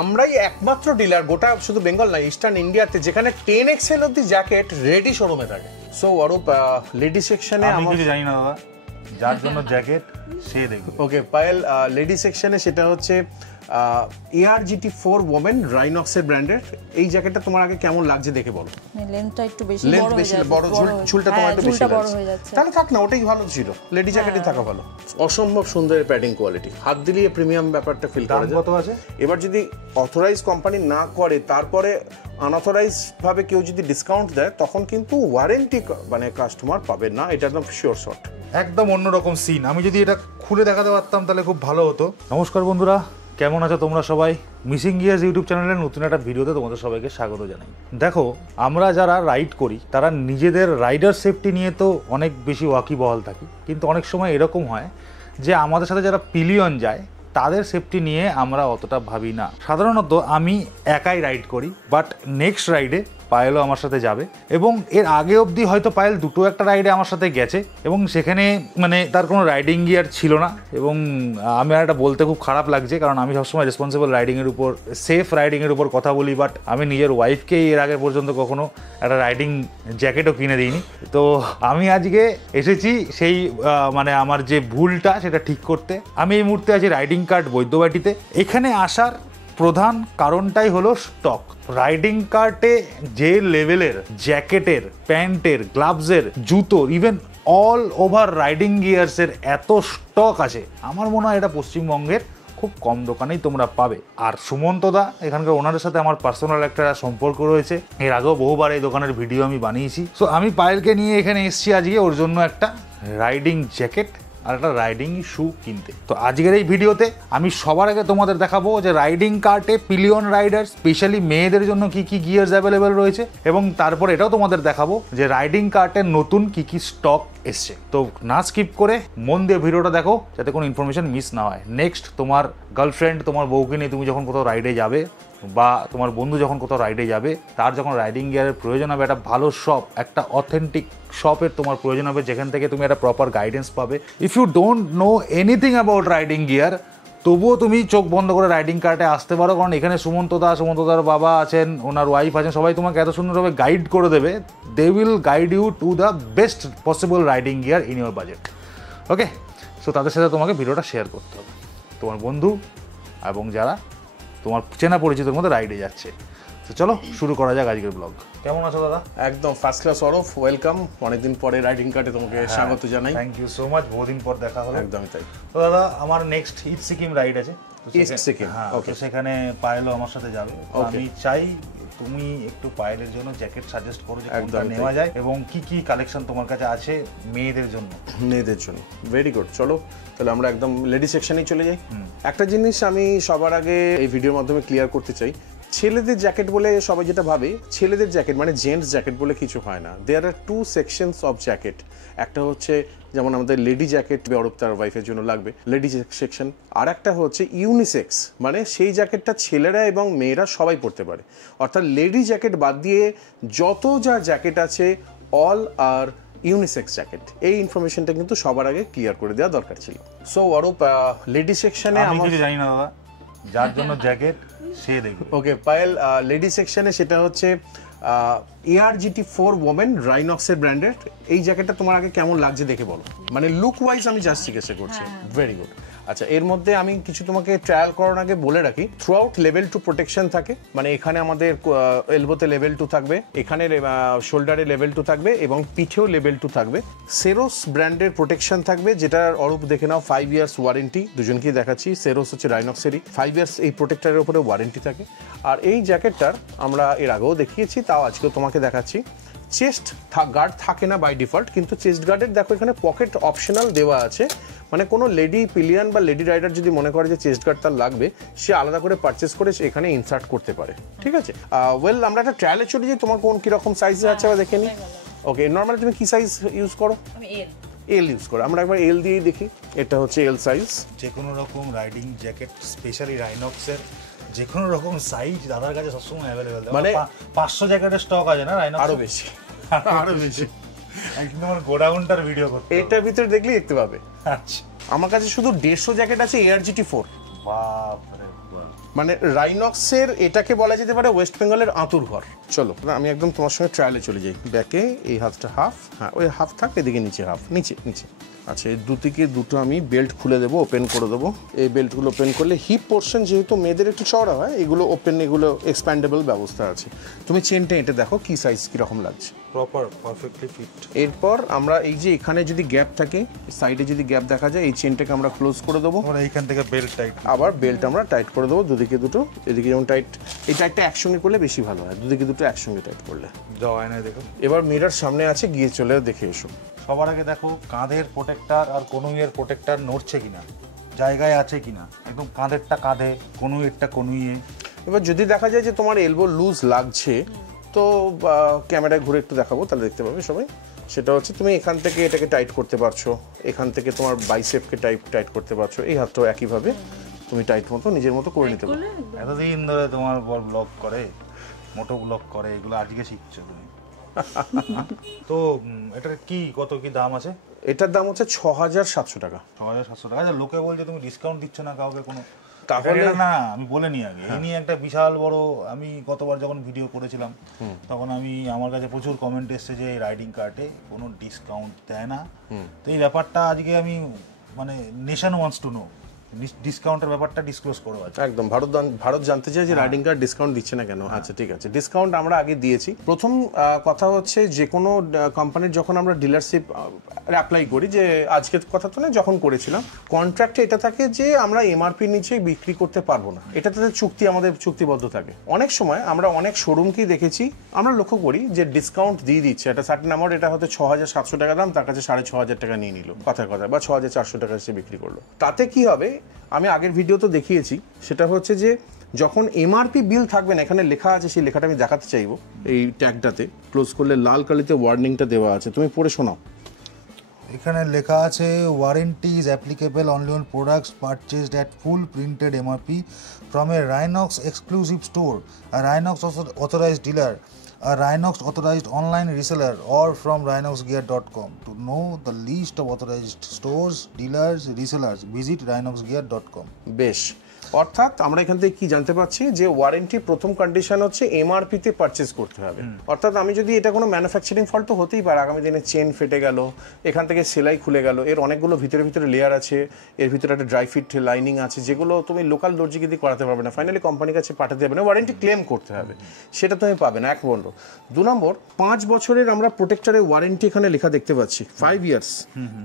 আমরাই একমাত্র ডিলার গোটা শুধু বেঙ্গল না ইস্টার্ন ইন্ডিয়াতে যেখানে 10XL অব্দি জ্যাকেট রেডি শোরুমে থাকে। সো অরূপ, লেডি সেকশনে আমি কিছু জানি না দাদা, যার জন্য জ্যাকেট সে দেখবে। ওকে পায়েল, লেডি সেকশনে সেটা হচ্ছে ARGT4 ওমেন রাইনক্সের ব্র্যান্ডের। এই জ্যাকেটটা তোমার আগে কেমন লাগছে দেখে বলো। লেন্থটা একটু বেশি লেন্থ বেশি, বড় ঝুলটা তোমার একটু বেশি লাগছে, তাহলে থাক না, ওটাই ভালো ছিল, লেডি জ্যাকেটই থাকা ভালো। অসম্ভব সুন্দর প্যাডিং কোয়ালিটি, হাত দিলেই প্রিমিয়াম ব্যাপারটা ফিল করা যায়। কত আছে? এবার যদি অথরাইজ কোম্পানি না করে তারপরে আনঅথরাইজ ভাবে কেউ যদি ডিসকাউন্ট দেয় তখন কিন্তু ওয়ারেন্টি মানে কাস্টমার পাবে না, এটা একদম শিওর শট। একদম অন্যরকম সিন। আমি যদি এটা খুলে দেখাতে পারতাম তাহলে খুব ভালো হতো। নমস্কার বন্ধুরা, কেমন আছো তোমরা সবাই? মিসিং গিয়ার্স ইউটিউব চ্যানেলের নতুন একটা ভিডিওতে তোমাদের সবাইকে স্বাগত জানাই। দেখো, আমরা যারা রাইড করি তারা নিজেদের রাইডার সেফটি নিয়ে তো অনেক বেশি ওয়াকিবহাল থাকি, কিন্তু অনেক সময় এরকম হয় যে আমাদের সাথে যারা পিলিয়ন যায় তাদের সেফটি নিয়ে আমরা অতটা ভাবি না। সাধারণত আমি একাই রাইড করি, বাট নেক্সট রাইডে পায়েলও আমার সাথে যাবে, এবং এর আগে অবধি হয়তো পায়েল দুটো একটা রাইডে আমার সাথে গেছে এবং সেখানে মানে তার কোনো রাইডিং গিয়ার ছিল না। এবং আমি আর এটা বলতে খুব খারাপ লাগছে, কারণ আমি সবসময় রেসপন্সিবল রাইডিংয়ের উপর, সেফ রাইডিংয়ের উপর কথা বলি, বাট আমি নিজের ওয়াইফকেই এর আগে পর্যন্ত কখনো একটা রাইডিং জ্যাকেটও কিনে দিইনি। তো আমি আজকে এসেছি সেই মানে আমার যে ভুলটা সেটা ঠিক করতে। আমি এই মুহূর্তে আছি রাইডিং কার্ট বৈদ্যবাটিতে। এখানে আসার প্রধান কারণটাই হলো স্টক। রাইডিং কার্টে যে লেভেলের জ্যাকেটের, প্যান্টের, গ্লাভসের, জুতোর, ইভেন অল ওভার রাইডিং গিয়ার্সের এত স্টক আছে, আমার মনে হয় এটা পশ্চিমবঙ্গের খুব কম দোকানেই তোমরা পাবে। আর সুমন্ত দা, এখানকার ওনারের সাথে আমার পার্সোনাল একটা সম্পর্ক রয়েছে, এর আগেও বহুবার এই দোকানের ভিডিও আমি বানিয়েছি। সো আমি পায়েলকে নিয়ে এখানে এসেছি আজকে ওর জন্য একটা রাইডিং জ্যাকেট আর একটা রাইডিং শু কিনতে। তো আজকের এই ভিডিওতে আমি সবার আগে তোমাদের দেখাবো যে রাইডিং কার্টে পিলিয়ন রাইডার স্পেশালি মেয়েদের জন্য কি কি গিয়ার্স অ্যাভেলেবেল রয়েছে, এবং তারপর এটাও তোমাদের দেখাবো যে রাইডিং কার্টের নতুন কি কি স্টক এসছে। তো না স্কিপ করে মন দিয়ে ভিডিওটা দেখো যাতে কোনো ইনফরমেশন মিস না হয়। নেক্সট তোমার গার্লফ্রেন্ড, তোমার বউকে নিয়ে তুমি যখন কোথাও রাইডে যাবে, বা তোমার বন্ধু যখন কোথাও রাইডে যাবে, তার যখন রাইডিং গিয়ারের প্রয়োজন হবে, একটা ভালো শপ, একটা অথেন্টিক শপের তোমার প্রয়োজন হবে যেখান থেকে তুমি একটা প্রপার গাইডেন্স পাবে। If you don't know anything about riding gear, তবুও তুমি চোখ বন্ধ করে রাইডিং কার্টে আসতে পারো, কারণ এখানে সুমন্তদার বাবা আছেন, ওনার ওয়াইফ আছেন, সবাই তোমাকে এত সুন্দরভাবে গাইড করে দেবে। They will guide you to the best possible riding gear in your budget. Okay, so তাদের সাথে তোমাকে ভিডিওটা শেয়ার করতে হবে, তোমার বন্ধু এবং যারা তোমার চেনা পরিচিতের মধ্যে রাইডে যাচ্ছে। তো চলো শুরু করা যাক আজকের ব্লগ। কেমন আছো দাদা? একদম ফার্স্ট ক্লাস অরফ, ওয়েলকাম। অনেকদিন পরে রাইডিং কার্টে তোমাকে স্বাগত জানাই। থ্যাংক ইউ সো মাচ, বহুদিন পর দেখা হলো। একদমই তাই। তো দাদা, আমার নেক্সট ইস্ট সিকিম রাইড আছে। ইস্ট সিকিম, ওকে, সেখানে পায়েলও আমার সাথে যাবে। আমি চাই তুমি একটু পায়েলের জন্য জ্যাকেট সাজেস্ট করো যে কোনটা নেওয়া যায় এবং কি কি কালেকশন তোমার কাছে আছে মেয়েদের জন্য। ভেরি গুড, চলো তাহলে আমরা একদম লেডি সেকশনেই চলে যাই। একটা জিনিস আমি সবার আগে এই ভিডিওর মাধ্যমে ক্লিয়ার করতে চাই, ছেলেদের জ্যাকেট বলে সবাই যেটা ভাবে, ছেলেদের জ্যাকেট মানে জেন্টস জ্যাকেট বলে কিছু হয় না। দেয়ার আর টু সেকশনস অফ জ্যাকেট। একটা হচ্ছে যেমন আমাদের লেডি জ্যাকেট অরূপ তার ওয়াইফের জন্য লাগবে, লেডি সেকশন। আর একটা হচ্ছে ইউনিসেক্স, মানে সেই জ্যাকেটটা ছেলেরা এবং মেয়েরা সবাই পরতে পারে। অর্থাৎ লেডি জ্যাকেট বাদ দিয়ে যত যা জ্যাকেট আছে অল আর ইউনিসেক্স জ্যাকেট। এই ইনফরমেশনটা কিন্তু সবার আগে ক্লিয়ার করে দেওয়া দরকার ছিল। সো অরূপ, লেডি সেকশনে আমি কিছু জানি না দাদা, যার জন্য জ্যাকেট সে দেখবে। ওকে পায়েল, লেডি সেকশনে সেটা হচ্ছে ARGT4 ওমেন রাইনক্সের ব্র্যান্ডের। এই জ্যাকেটটা তোমার আগে কেমন লাগছে দেখে বলো, মানে লুক ওয়াইজ আমি জাস্ট জিজ্ঞাসা করছি। Very good. আচ্ছা, এর মধ্যে আমি কিছু তোমাকে ট্রায়াল করার আগে বলে রাখি, থ্রু আউট লেভেল 2 প্রোটেকশন থাকে, মানে এখানে আমাদের এলবোতে লেভেল 2 থাকবে, এখানে শোল্ডারে লেভেল 2 থাকবে এবং পিঠেও লেভেল 2 থাকবে। সেরোস ব্র্যান্ডের প্রোটেকশন থাকবে, যেটার অরূপ দেখে নাও 5 ইয়ার্স ওয়ারেন্টি, দুজনকেই দেখাচ্ছি। সেরোস হচ্ছে রাইনক্সেরই, 5 ইয়ার্স এই প্রোটেক্টারের উপরে ওয়ারেন্টি থাকে। আর এই জ্যাকেটটার আমরা এর আগেও দেখিয়েছি, তাও আজকেও তোমাকে দেখাচ্ছি। চেস্ট গার্ড থাকে না বাই ডিফল্ট, কিন্তু চেস্ট গার্ডের দেখো এখানে পকেট অপশনাল দেওয়া আছে, মানে কোনো লেডি পিলিয়ন বা লেডি রাইডার যদি মনে করে যে চেস্ট গার্ড তার লাগবে, সে আলাদা করে পারচেস করে এখানে ইনসার্ট করতে পারে। ঠিক আছে, ওয়েল আমরা একটা ট্রায়ালে চলে যাই, তোমার কোন কিরকম সাইজে আছে বা দেখে নিই। ওকে, নর্মালি তুমি কি সাইজ ইউজ করো? এল ইউজ করো, আমরা একবার এল দিয়েই দেখি। এটা হচ্ছে এল সাইজ। যে কোনো রকম রাইডিং জ্যাকেট স্পেশালি রাইনক্সের যে কোনো রকম সাইজ দাদার কাছে সবসময় অ্যাভেলেবেল, মানে 500 জ্যাকেটের স্টক আছে না রাইনক্স? আরো বেশি, আরো বেশি। একদম আমার গোডাউনটার ভিডিও করতে, এটার ভিতরে দেখলেই দেখতে পাবে। আচ্ছা, আমার কাছে শুধু 150 জ্যাকেট আছে ARGT4। বাপ রে বাপ, মানে রাইনক্সের এটাকে বলা যেতে পারে ওয়েস্ট বেঙ্গলের আঁতুর ঘর। চলো আমি একদম তোমার সঙ্গে ট্রায়ালে চলে যাই। ব্যাকে এই হাতটা হাফ, হ্যাঁ ওই হাফ থাক, এদিকে নিচে হাফ, নিচে নিচে। আচ্ছা এই দুটো আমি বেল্ট খুলে দেবো, ওপেন করে দেবো। এই বেল্টগুলো ওপেন করলে হিপ পোর্শন যেহেতু মেয়েদের একটু চওড়া হয়, এগুলো ওপেন, এগুলো এক্সপ্যান্ডেবল ব্যবস্থা আছে। তুমি চেনটা এঁটে দেখো কি সাইজ কীরকম লাগছে। Proper perfectly fit. এরপর আমরা এই যে এখানে যদি গ্যাপ থাকে, সাইডে যদি গ্যাপ দেখা যায়, এই চেনটাকে আমরা ক্লোজ করে দেবো। আমরা এইখান থেকে বেল্ট টাইট, আবার বেল্ট আমরা টাইট করে দেবো দুদিকে দুটো। এদিকে যেমন টাইট, এই টাইটটা একসঙ্গে করলে বেশি ভালো হয়, দুদিকে দুটো একসঙ্গে টাইট করলে। যাও আয়নায় দেখো। এবার মিরর সামনে আছে, গিয়ে চলে দেখে এসো। সবার আগে দেখো কাঁধের প্রোটেক্টর আর কনুইয়ের প্রোটেক্টর নড়ছে কিনা, জায়গায় আছে কিনা। একদম কাঁধেরটা কাঁধে, কনুইয়েরটা কনুইয়ে। এবার যদি দেখা যায় যে তোমার এলবো লুজ লাগছে, তো ক্যামেরায় ঘুরে একটু দেখাবো, তাহলে দেখতে পাবে সবাই। সেটা হচ্ছে তুমি এখান থেকে এটাকে টাইট করতে পারছো, এখান থেকে তোমার বাইসেপকে টাইট করতে পারছো, এই হাতটাও একইভাবে তুমি টাইট মতো নিজের মতো করে নিতে পারো। এতদিন ধরে তোমার বল ব্লগ করে, মোটো ব্লগ করে, এগুলো আজকে শিখছো তুমি। তো এটার কি কত কি দাম আছে? এটার দাম হচ্ছে 6,700 টাকা। 6,700 টাকা। লোকে বলছে তুমি ডিসকাউন্ট দিচ্ছ না কাউকে কোনো। তাহলে না, আমি বলে নি আগে, এই নিয়ে একটা বিশাল বড়, আমি গতবার যখন ভিডিও করেছিলাম তখন আমার কাছে প্রচুর কমেন্ট এসছে যে রাইডিং কার্টে কোনো ডিসকাউন্ট দেয় না। তো এই ব্যাপারটা আজকে আমি মানে নেশন ওয়ান্টস টু নো, ডিসকাউন্টের ব্যাপারটা ডিসক্লোজ করো। একদম ভারত জানতে চায় যে রাইডিং কার্ড ডিসকাউন্ট দিচ্ছে না কেন। আচ্ছা ঠিক আছে, ডিসকাউন্ট আমরা আগে দিয়েছি। প্রথম কথা হচ্ছে যে কোনো কোম্পানির যখন আমরা ডিলারশিপ অ্যাপ্লাই করি, যে আজকের কথা তো না, যখন করেছিলাম কন্ট্রাক্টে এটা থাকে যে আমরা এমআরপির নিচে বিক্রি করতে পারবো না, এটা তাদের চুক্তি, আমাদের চুক্তিবদ্ধ থাকে। অনেক সময় আমরা অনেক শোরুমকেই দেখেছি, আমরা লক্ষ্য করি যে ডিসকাউন্ট দিয়ে দিচ্ছে একটা সার্টেন অ্যামাউন্ট, এটা হয়তো 6,700 টাকা দাম, তার কাছে 6,500 টাকা নিয়ে নিল কথায় বা 6,400 টাকা সে বিক্রি করলো। তাতে কি হবে, আমি আগের ভিডিও তো দেখিয়েছি, সেটা হচ্ছে যে যখন এমআরপি বিল থাকবে না, এখানে লেখা আছে, সেই লেখাটা আমি দেখাতে চাইবো। এই ট্যাগটাতে ক্লোজ করলে লাল কালিতে ওয়ার্নিংটা দেওয়া আছে, তুমি পড়ে শোনাও। এখানে লেখা আছে warranty is applicable only on products purchased at full printed MRP from a Rhinox exclusive store, a Rhinox authorized dealer, a Rhinox authorized online reseller, or from rhinoxgear.com. To know the list of authorized stores, dealers, resellers, visit rhinoxgear.com. বেশ, অর্থাৎ আমরা এখান থেকে কি জানতে পারছি যে warranty প্রথম কন্ডিশন হচ্ছে এমআরপি তে পারচেজ করতে হবে। অর্থাৎ আমি যদি এটা কোনো ম্যানুফ্যাকচারিং ফল্ট তো হতেই পারে, আগামী দিনে চেন ফেটে গেল, এখান থেকে সেলাই খুলে গেল, এর অনেকগুলো ভিতরে লেয়ার আছে, এর ভিতরে একটা ড্রাই ফিট লাইনিং আছে, যেগুলো তুমি লোকাল দর্জিকে দিয়ে করাতে পারবে না, ফাইনালি কোম্পানির কাছে পাঠাতে হবে না, ওয়ারেন্টি ক্লেম করতে হবে, সেটা তুমি পাবে না। 1 নম্বর। 2 নম্বর, 5 বছরের আমরা প্রোটেক্টরের ওয়ারেন্টি এখানে লেখা দেখতে পাচ্ছি, 5 ইয়ার্স।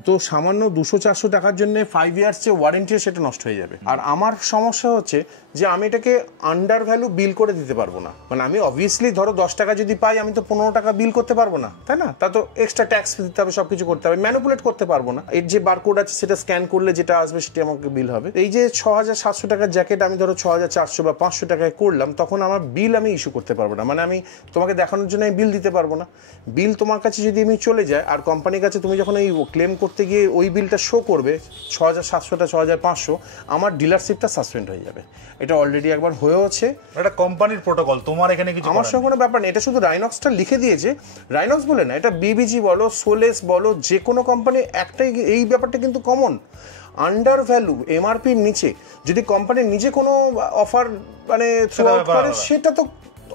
তো সামান্য 200-400 টাকার জন্য 5 ইয়ার্স যে ওয়ারেন্টি, সেটা নষ্ট হয়ে যাবে। আর আমার সমস্যা হচ্ছে যে আমি এটাকে আন্ডার ভ্যালু বিল করে দিতে পারবো না। মানে আমি অবভিয়াসলি ধরো 10 টাকা যদি পাই, আমি তো 15 টাকা বিল করতে পারবো না, তাই না? তা তো এক্সট্রা ট্যাক্স দিতে হবে, সবকিছু করতে হবে, ম্যানিপুলেট করতে পারবো না। এর যে বারকোড আছে সেটা স্ক্যান করলে যেটা আসবে সেটা আমাকে বিল হবে। এই যে 6,700 টাকার জ্যাকেট আমি ধরো 6,400 বা 500 টাকায় করলাম, তখন আমার বিল আমি ইস্যু করতে পারবো না। মানে আমি তোমাকে দেখানোর জন্য আমি বিল দিতে পারবো না। বিল তোমার কাছে যদি আমি চলে যায়, আর কোম্পানির কাছে তুমি যখন এই ক্লেম করতে গিয়ে ওই বিলটা শো করবে 6,700টা 6,500, আমার ডিলারশিপটা সাসপেন্ড হয়ে যাবে। এটা অলরেডি একবার হয়েওছে। এটা কোম্পানির প্রোটোকল, তোমার এখানে কিছু আমার সঙ্গে কোনো ব্যাপার নেই। এটা শুধু রাইনক্সটা লিখে দিয়েছে, রাইনক্স বলে না, এটা বিবিজি বলো, সোলেস বলো, যে কোনো কোম্পানি একটাই, এই ব্যাপারটা কিন্তু কমন। আন্ডার ভ্যালু এমআরপির নিচে যদি কোম্পানি নিজে কোনো অফার মানে থ্রু আউট করে, সেটা তো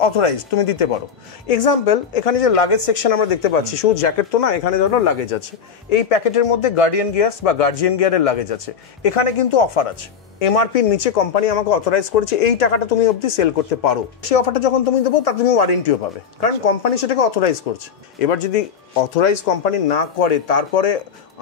অথরাইজ তুমি দিতে পারো। এক্সাম্পল, এখানে যে লাগেজ সেকশন আমরা দেখতে পাচ্ছি, শুধু জ্যাকেট তো না, এখানে ধরো লাগেজ আছে, এই প্যাকেটের মধ্যে গার্ডিয়ান গিয়ার্স বা গার্জিয়ান গিয়ারের লাগেজ আছে, এখানে কিন্তু অফার আছে। এমআরপির নিচে কোম্পানি আমাকে অথরাইজ করেছে এই টাকাটা তুমি অবধি সেল করতে পারো, সেই অফারটা যখন তুমি দেবো তাতে তুমি ওয়ারেন্টিও পাবে, কারণ কোম্পানি সেটাকে অথরাইজ করছে। এবার যদি অথরাইজ কোম্পানি না করে, তারপরে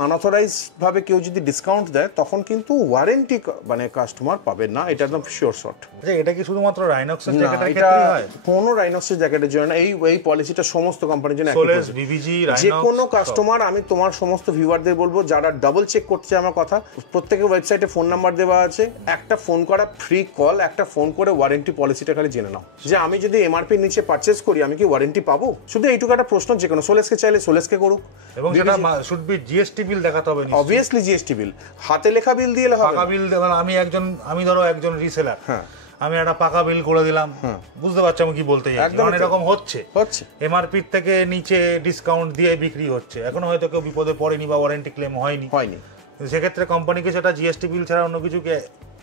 আনঅথরাইজ ভাবে কেউ যদি ডিসকাউন্ট দেয়, তখন কিন্তু ওয়ারেন্টি মানে কাস্টমার পাবে না, এটা একদম শিওর শট। এটা কি শুধুমাত্র রাইনক্সের জ্যাকেটের ক্ষেত্রে হয়? কোনো রাইনক্সের জ্যাকেটের জন্য না, এই পলিসিটা সমস্ত কোম্পানির জন্য একই। সোলেস, বিবিজি, রাইনক্স, যে কোনো কাস্টমার, আমি তোমার সমস্ত ভিউয়ারদের বলবো যারা ডাবল চেক করছে আমার কথা, প্রত্যেকের ওয়েবসাইটে ফোন নাম্বার দেওয়া আছে, একটা ফোন করা ফ্রি কল, একটা ফোন করে ওয়ারেন্টি পলিসিটা খালি জেনে নাও, যে আমি যদি এমআরপি নিচে পারচেজ করি আমি কি ওয়ারেন্টি পাবো। শুধু এইটুকু একটা প্রশ্ন, যে কোনো সোলেসকে চাইলে সোলেসকে করুক, এবং যেটা শুড বি জিএসটি বিল দেখাতে হবে। অবভিয়াসলি জিএসটি বিল, হাতে লেখা বিল দিলে হবে। পাকা বিল, আমি ধরো একজন রিসেলার, আমি একটা পাকা বিল করে দিলাম, বুঝতে পারছো আমি কি বলতে চাইছি? মানে এরকম হচ্ছে এমআরপি থেকে নিচে ডিসকাউন্ট দিয়ে বিক্রি হচ্ছে, এখনো হয়তো কেউ বিপদে পড়েনি বা ওয়ারেন্টি ক্লেম হয়নি, সেক্ষেত্রে কোম্পানিকে সেটা জিএসটি বিল ছাড়া অন্য কিছুকে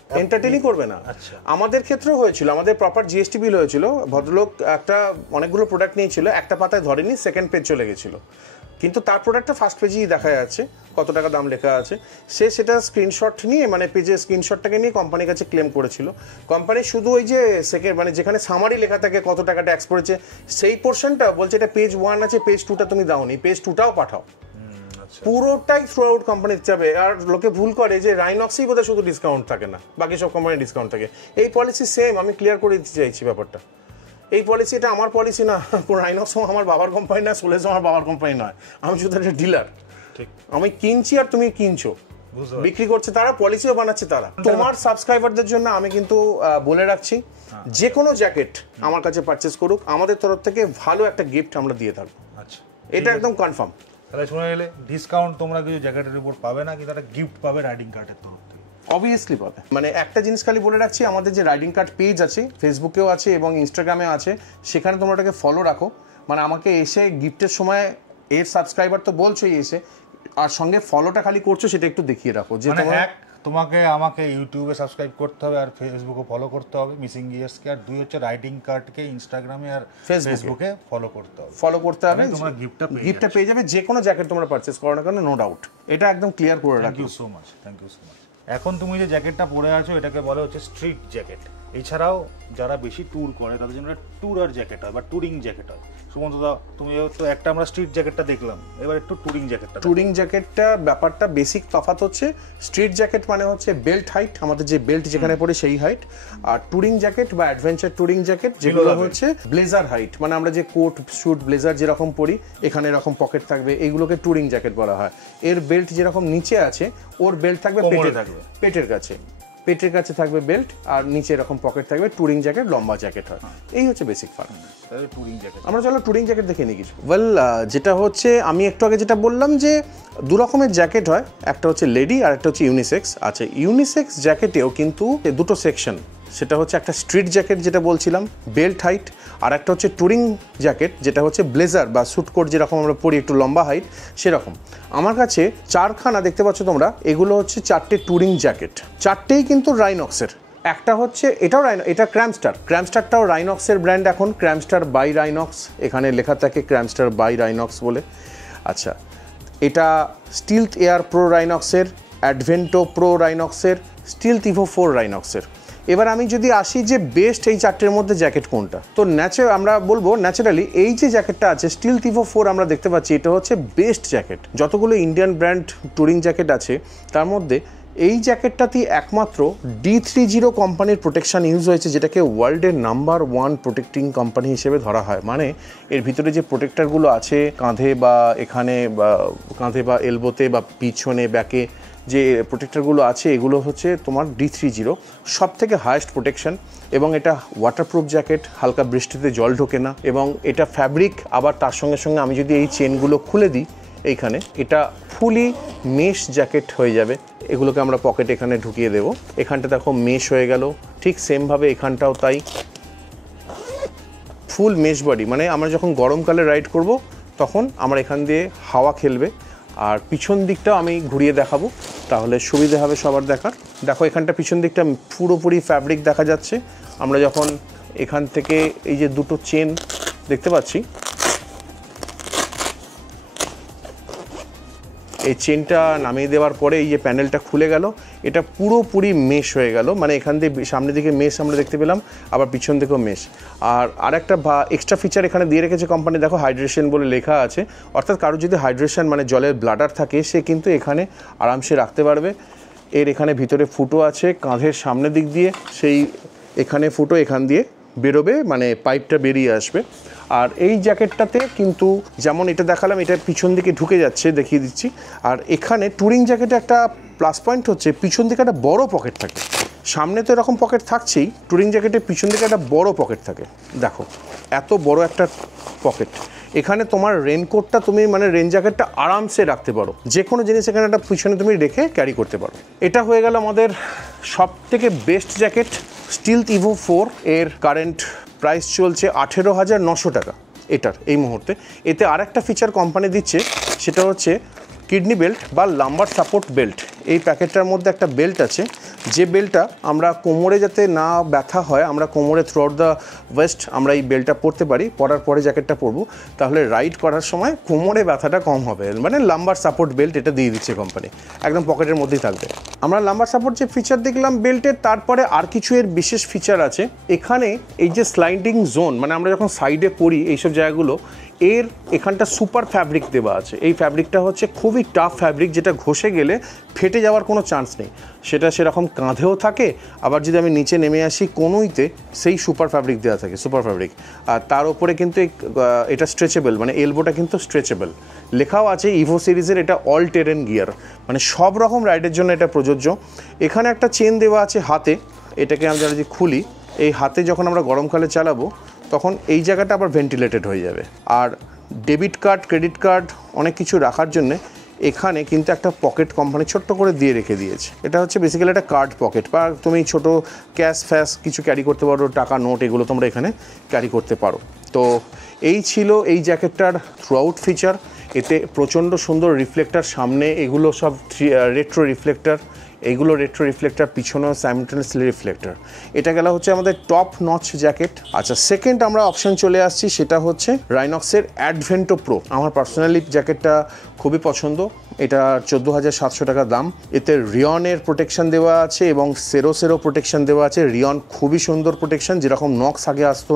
এন্টারটেইনই করবে না। আমাদের ক্ষেত্রেও হয়েছিল, আমাদের প্রপার জিএসটি বিল হয়েছিল, ভদ্রলোক একটা অনেকগুলো প্রোডাক্ট নিয়েছিল, একটা পাতায় ধরেনি, সেকেন্ড পেজ চলে গেছিল, কিন্তু তার প্রোডাক্টটা ফার্স্ট পেজেই দেখা যাচ্ছে কত টাকা দাম লেখা আছে। সে সেটা স্ক্রিনশট নিয়ে মানে পেজের স্ক্রিনশটটাকে নিয়ে কোম্পানির কাছে ক্লেম করেছিল। কোম্পানি শুধু ওই যে সেকেন্ড মানে যেখানে সামারি লেখা থাকে কত টাকা ট্যাক্স পড়েছে সেই পোর্শনটা বলছে এটা পেজ 1 আছে, পেজ 2টা তুমি দাওনি, পেজ 2টাও পাঠাও। পুরোটাই থ্রু আউট কোম্পানির যাবে। আর লোকে ভুল করে যে রাইনক্সেই বোধহয় শুধু ডিসকাউন্ট থাকে না, বাকি সব কোম্পানির ডিসকাউন্ট থাকে। এই পলিসি সেম, আমি ক্লিয়ার করে দিতে চাইছি ব্যাপারটা। এই পলিসি, এটা আমার পলিসি না, রাইনক্সও আমার বাবার কোম্পানি না, সোলেসও আমার বাবার কোম্পানি নয়, আমি শুধু একটা ডিলার। ঠিক, আমি কিনছি আর তুমি কিনছো, বিক্রি করছে তারা, পলিসিও বানাচ্ছে তারা। তোমার সাবস্ক্রাইবারদের জন্য আমি কিন্তু বলে রাখছি, যে কোনো জ্যাকেট আমার কাছে পারচেস করুক, আমাদের তরফ থেকে ভালো একটা গিফট আমরা দিয়ে থাকবো। আচ্ছা, এটা একদম কনফার্ম। তাহলে শুনে গেলে ডিসকাউন্ট তোমরা কিছু জ্যাকেটের উপর পাবে না, কিন্তু একটা গিফট পাবে রাইডিং কার্ডের তরফ থেকে। অবভিয়াসলি পাবে। মানে একটা জিনিস খালি বলে রাখছি, আমাদের যে রাইডিং কার্ড পেজ আছে, ফেসবুকেও আছে এবং ইনস্টাগ্রামে আছে, সেখানে তোমরা ওটাকে ফলো রাখো। মানে আমাকে এসে গিফটের সময় এর সাবস্ক্রাইবার তো বলছোই এসে, আর সঙ্গে ফলোটা খালি করছো সেটা একটু দেখিয়ে রাখো যে তোমাকে আমাকে ইউটিউবে সাবস্ক্রাইব করতে হবে আর ফেসবুকে ফলো করতে হবে মিসিং গিয়ার্সকে, আর 2 হচ্ছে রাইডিং কার্ডকে ইনস্টাগ্রামে আর ফেসবুকে ফলো করতে হবে। তোমরা গিফটটা পেয়ে যাবে, যে কোনো জ্যাকেট তোমরা পারচেজ করো না কেন, নো ডাউট। এটা একদম ক্লিয়ার করে রাখো। Thank you so much. এখন তুমি যে জ্যাকেটটা পরে আছো এটাকে বলে হচ্ছে স্ট্রিট জ্যাকেট। এছাড়াও যারা বেশি ট্যুর করে তাদের জন্য ট্যুরার জ্যাকেট হয় বা ট্যুরিং জ্যাকেট হয়। সুমন্ত দা, তুমি তো একটা আমরা স্ট্রিট জ্যাকেটটা দেখলাম, এবার একটু ট্যুরিং জ্যাকেটটা ব্যাপারটা বেসিক তফাৎ হচ্ছে, স্ট্রিট জ্যাকেট মানে হচ্ছে বেল্ট হাইট, আমাদের যে বেল্ট যেখানে পড়ে সেই হাইট, আর ট্যুরিং জ্যাকেট বা অ্যাডভেঞ্চার ট্যুরিং জ্যাকেট যেগুলো হচ্ছে ব্লেজার হাইট, মানে আমরা যে কোট স্যুট ব্লেজার যেরকম পরি এখানে এরকম পকেট থাকবে, এইগুলোকে ট্যুরিং জ্যাকেট বলা হয়। এর বেল্ট যেরকম নিচে আছে, ওর বেল্ট থাকবে পেটের কাছে থাকবে বেল্ট, আর নিচে এরকম পকেট থাকবে। ট্যুরিং জ্যাকেট লম্বা জ্যাকেট হয়, এই হচ্ছে বেসিক ফার্ক। আমরা চলো ট্যুরিং জ্যাকেট দেখে নিই কিছু। ওয়েল, যেটা হচ্ছে আমি একটু আগে যেটা বললাম যে 2 রকমের জ্যাকেট হয়, একটা হচ্ছে লেডি আর একটা হচ্ছে ইউনিসেক্স। আচ্ছা, ইউনিসেক্স জ্যাকেটেও কিন্তু 2টো সেকশন, সেটা হচ্ছে একটা স্ট্রিট জ্যাকেট যেটা বলছিলাম বেল্ট হাইট, আর একটা হচ্ছে ট্যুরিং জ্যাকেট যেটা হচ্ছে ব্লেজার বা স্যুট কোট যেরকম আমরা পরি একটু লম্বা হাইট সেরকম। আমার কাছে 4খানা দেখতে পাচ্ছ তোমরা, এগুলো হচ্ছে 4টে ট্যুরিং জ্যাকেট, 4টেই কিন্তু রাইনক্সের। একটা হচ্ছে এটা ক্র্যামস্টারটাও রাইনক্সের ব্র্যান্ড এখন, ক্র্যামস্টার বাই রাইনক্স, এখানে লেখা থাকে ক্র্যামস্টার বাই রাইনক্স বলে। আচ্ছা, এটা স্টিলথ এয়ার প্রো রাইনক্সের, অ্যাডভেন্টো প্রো রাইনক্সের, স্টিলথ ইভো 4 রাইনক্সের। এবার আমি যদি আসি যে বেস্ট এই 4টের মধ্যে জ্যাকেট কোনটা, তো আমরা বলবো ন্যাচারালি এই যে জ্যাকেটটা আছে স্টিলথ ইভো 4 আমরা দেখতে পাচ্ছি, এটা হচ্ছে বেস্ট জ্যাকেট। যতগুলো ইন্ডিয়ান ব্র্যান্ড ট্যুরিং জ্যাকেট আছে তার মধ্যে এই জ্যাকেটটাতেই একমাত্র D30 কোম্পানির প্রোটেকশন ইউজ হয়েছে, যেটাকে ওয়ার্ল্ডের নাম্বার 1 প্রোটেক্টিং কোম্পানি হিসেবে ধরা হয়। মানে এর ভিতরে যে প্রোটেক্টরগুলো আছে কাঁধে বা এখানে বা কাঁধে বা এলবোতে বা পিছনে ব্যাকে যে প্রোটেক্টরগুলো আছে, এগুলো হচ্ছে তোমার D30, সব থেকে হায়েস্ট প্রোটেকশন। এবং এটা ওয়াটারপ্রুফ জ্যাকেট, হালকা বৃষ্টিতে জল ঢোকে না, এবং এটা ফ্যাব্রিক। আবার তার সঙ্গে সঙ্গে আমি যদি এই চেনগুলো খুলে দিই এইখানে, এটা ফুলি মেশ জ্যাকেট হয়ে যাবে। এগুলোকে আমরা পকেটে এখানে ঢুকিয়ে দেবো, এখানটা দেখো মেশ হয়ে গেল, ঠিক সেমভাবে এখানটাও তাই ফুল মেশ বডি। মানে আমরা যখন গরমকালে রাইড করব তখন আমার এখান দিয়ে হাওয়া খেলবে। আর পিছন দিকটাও আমি ঘুরিয়ে দেখাবো, তাহলে সুবিধা হবে সবার দেখার। দেখো এখানটা পিছন দিকটা পুরোপুরি ফ্যাব্রিক দেখা যাচ্ছে। আমরা যখন এখান থেকে এই যে 2টো চেন দেখতে পাচ্ছি, এই চেনটা নামিয়ে দেওয়ার পরে এই যে প্যানেলটা খুলে গেল, এটা পুরোপুরি মেশ হয়ে গেল। মানে এখান দিয়ে সামনের দিকে মেশ আমরা দেখতে পেলাম, আবার পিছন দিকেও মেশ। আর আরেকটা এক্সট্রা ফিচার এখানে দিয়ে রেখেছে কোম্পানি, দেখো হাইড্রেশন বলে লেখা আছে। অর্থাৎ কারো যদি হাইড্রেশন মানে জলের ব্লাডার থাকে, সে কিন্তু এখানে আরামসে রাখতে পারবে। এর এখানে ভিতরে ফুটো আছে কাঁধের সামনের দিক দিয়ে, সেই এখানে ফুটো এখান দিয়ে বেরোবে, মানে পাইপটা বেরিয়ে আসবে। আর এই জ্যাকেটটাতে কিন্তু যেমন এটা দেখালাম, এটা পিছন দিকে ঢুকে যাচ্ছে, দেখিয়ে দিচ্ছি। আর এখানে ট্যুরিং জ্যাকেটে একটা প্লাস পয়েন্ট হচ্ছে পিছন দিকে একটা বড় পকেট থাকে। সামনে তো এরকম পকেট থাকছেই, ট্যুরিং জ্যাকেটের পিছন দিকে একটা বড় পকেট থাকে। দেখো এত বড় একটা পকেট, এখানে তোমার রেনকোটটা তুমি মানে রেন জ্যাকেটটা আরামসে রাখতে পারো, যে কোনো জিনিস এখানে একটা পিছনে তুমি রেখে ক্যারি করতে পারো। এটা হয়ে গেল আমাদের সব থেকে বেস্ট জ্যাকেট স্টিলথ ইভো 4। এর কারেন্ট প্রাইস চলছে 18,900 টাকা এটার এই মুহূর্তে। এতে আরেকটা ফিচার কোম্পানি দিচ্ছে, সেটা হচ্ছে কিডনি বেল্ট বা লাম্বার সাপোর্ট বেল্ট। এই প্যাকেটটার মধ্যে একটা বেল্ট আছে, যে বেল্টটা আমরা কোমরে যাতে না ব্যথা হয়, আমরা কোমরে থ্রু আউট দ্য ওয়েস্ট আমরা এই বেল্টটা পরতে পারি, পরার পরে জ্যাকেটটা পরবো, তাহলে রাইড করার সময় কোমরে ব্যথাটা কম হবে। মানে লাম্বার সাপোর্ট বেল্ট এটা দিয়ে দিচ্ছে কোম্পানি, একদম পকেটের মধ্যেই থাকবে। আমরা লাম্বার সাপোর্ট যে ফিচার দেখলাম বেল্টের, তারপরে আর কিছু এর বিশেষ ফিচার আছে এখানে। এই যে স্লাইডিং জোন, মানে আমরা যখন সাইডে পরি এইসব জায়গাগুলো, এর এখানটা সুপার ফ্যাব্রিক দেওয়া আছে। এই ফ্যাব্রিকটা হচ্ছে খুবই টাফ ফ্যাব্রিক, যেটা ঘষে গেলে ফেটে যাওয়ার কোনো চান্স নেই। সেটা সেরকম কাঁধেও থাকে, আবার যদি আমি নিচে নেমে আসি কোনোইতে সেই সুপার ফ্যাব্রিক দেওয়া থাকে, সুপার ফ্যাব্রিক। আর তার উপরে কিন্তু এটা স্ট্রেচেবল, মানে এলবোটা কিন্তু স্ট্রেচেবল। লেখাও আছে ইভো সিরিজের এটা অল টেরেন গিয়ার, মানে সব রকম রাইডের জন্য এটা প্রযোজ্য। এখানে একটা চেন দেওয়া আছে হাতে, এটাকে আমরা যদি খুলি, এই হাতে যখন আমরা গরমকালে চালাবো তখন এই জায়গাটা আবার ভেন্টিলেটেড হয়ে যাবে। আর ডেবিট কার্ড, ক্রেডিট কার্ড অনেক কিছু রাখার জন্য এখানে কিন্তু একটা পকেট কোম্পানি ছোট্ট করে দিয়ে রেখে দিয়েছে। এটা হচ্ছে বেসিক্যালি একটা কার্ড পকেট, বা তুমি ছোট ক্যাশ ফ্যাশ কিছু ক্যারি করতে পারো, টাকা নোট এগুলো তোমরা এখানে ক্যারি করতে পারো। তো এই ছিল এই জ্যাকেটটার থ্রু আউট ফিচার। এতে প্রচণ্ড সুন্দর রিফ্লেক্টার, সামনে এগুলো সব রেট্রো রিফ্লেক্টার, এইগুলো রেট্রো রিফ্লেক্টার, পিছনেও সাইমultaneously রিফ্লেক্টার। এটা গেল হচ্ছে আমাদের টপ নচ জ্যাকেট। আচ্ছা, সেকেন্ড আমরা অপশান চলে আসছি, সেটা হচ্ছে রাইনক্সের অ্যাডভেন্টো প্রো। আমার পার্সোনালি জ্যাকেটটা খুবই পছন্দ। এটা 14,700 টাকা দাম। এতে রিয়নের প্রোটেকশন দেওয়া আছে এবং সেরো প্রোটেকশন দেওয়া আছে। রিয়ন খুবই সুন্দর প্রোটেকশন, যেরকম নক্স আগে আসতো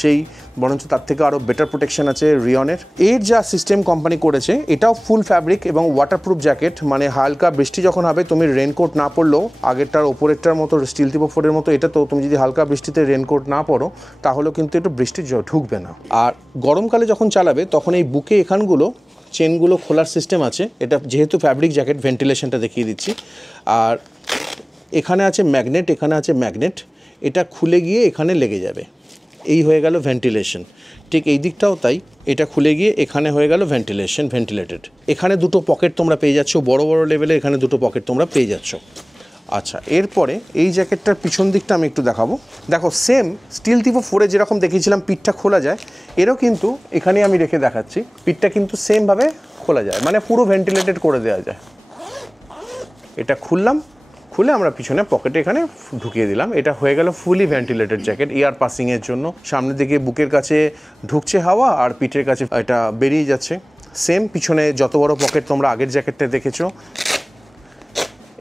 সেই বরঞ্চ তার থেকে আরও বেটার প্রোটেকশন আছে রিয়নের। এর যা সিস্টেম কোম্পানি করেছে, এটাও ফুল ফ্যাব্রিক এবং ওয়াটারপ্রুফ জ্যাকেট। মানে হালকা বৃষ্টি যখন হবে, তুমি রেনকোট না পরলেও আগেরটার ওপরেরটার মতো স্টিল টিপো 4-এর মতো এটা তো তুমি যদি হালকা বৃষ্টিতে রেনকোট না পরো তাহলেও কিন্তু একটু বৃষ্টি ঢুকবে না। আর গরমকালে যখন চালাবে তখন এই বুকে এখানগুলো চেনগুলো খোলার সিস্টেম আছে। এটা যেহেতু ফ্যাব্রিক জ্যাকেট, ভেন্টিলেশনটা দেখিয়ে দিচ্ছি। আর এখানে আছে ম্যাগনেট, এখানে আছে ম্যাগনেট, এটা খুলে গিয়ে এখানে লেগে যাবে। এই হয়ে গেল ভেন্টিলেশন। ঠিক এই দিকটাও তাই, এটা খুলে গিয়ে এখানে হয়ে গেল ভেন্টিলেটেড। এখানে দুটো পকেট তোমরা পেয়ে যাচ্ছ, বড় বড় লেভেলে এখানে দুটো পকেট তোমরা পেয়ে যাচ্ছ। আচ্ছা, এরপরে এই জ্যাকেটটার পিছন দিকটা আমি একটু দেখাবো। দেখো, সেম স্টিল টিপো 4-এ যেরকম দেখিয়েছিলাম পিঠটা খোলা যায়, এরও কিন্তু এখানে আমি রেখে দেখাচ্ছি, পিঠটা কিন্তু সেমভাবে খোলা যায়, মানে পুরো ভেন্টিলেটেড করে দেওয়া যায়। এটা খুলে আমরা পিছনে পকেটে এখানে ঢুকিয়ে দিলাম। এটা হয়ে গেল ফুলি ভেন্টিলেটেড জ্যাকেট এয়ার পাসিংয়ের জন্য। সামনের দিকে বুকের কাছে ঢুকছে হাওয়া আর পিঠের কাছে এটা বেরিয়ে যাচ্ছে। সেম পিছনে যত বড় পকেট তোমরা আগের জ্যাকেটটা দেখেছো,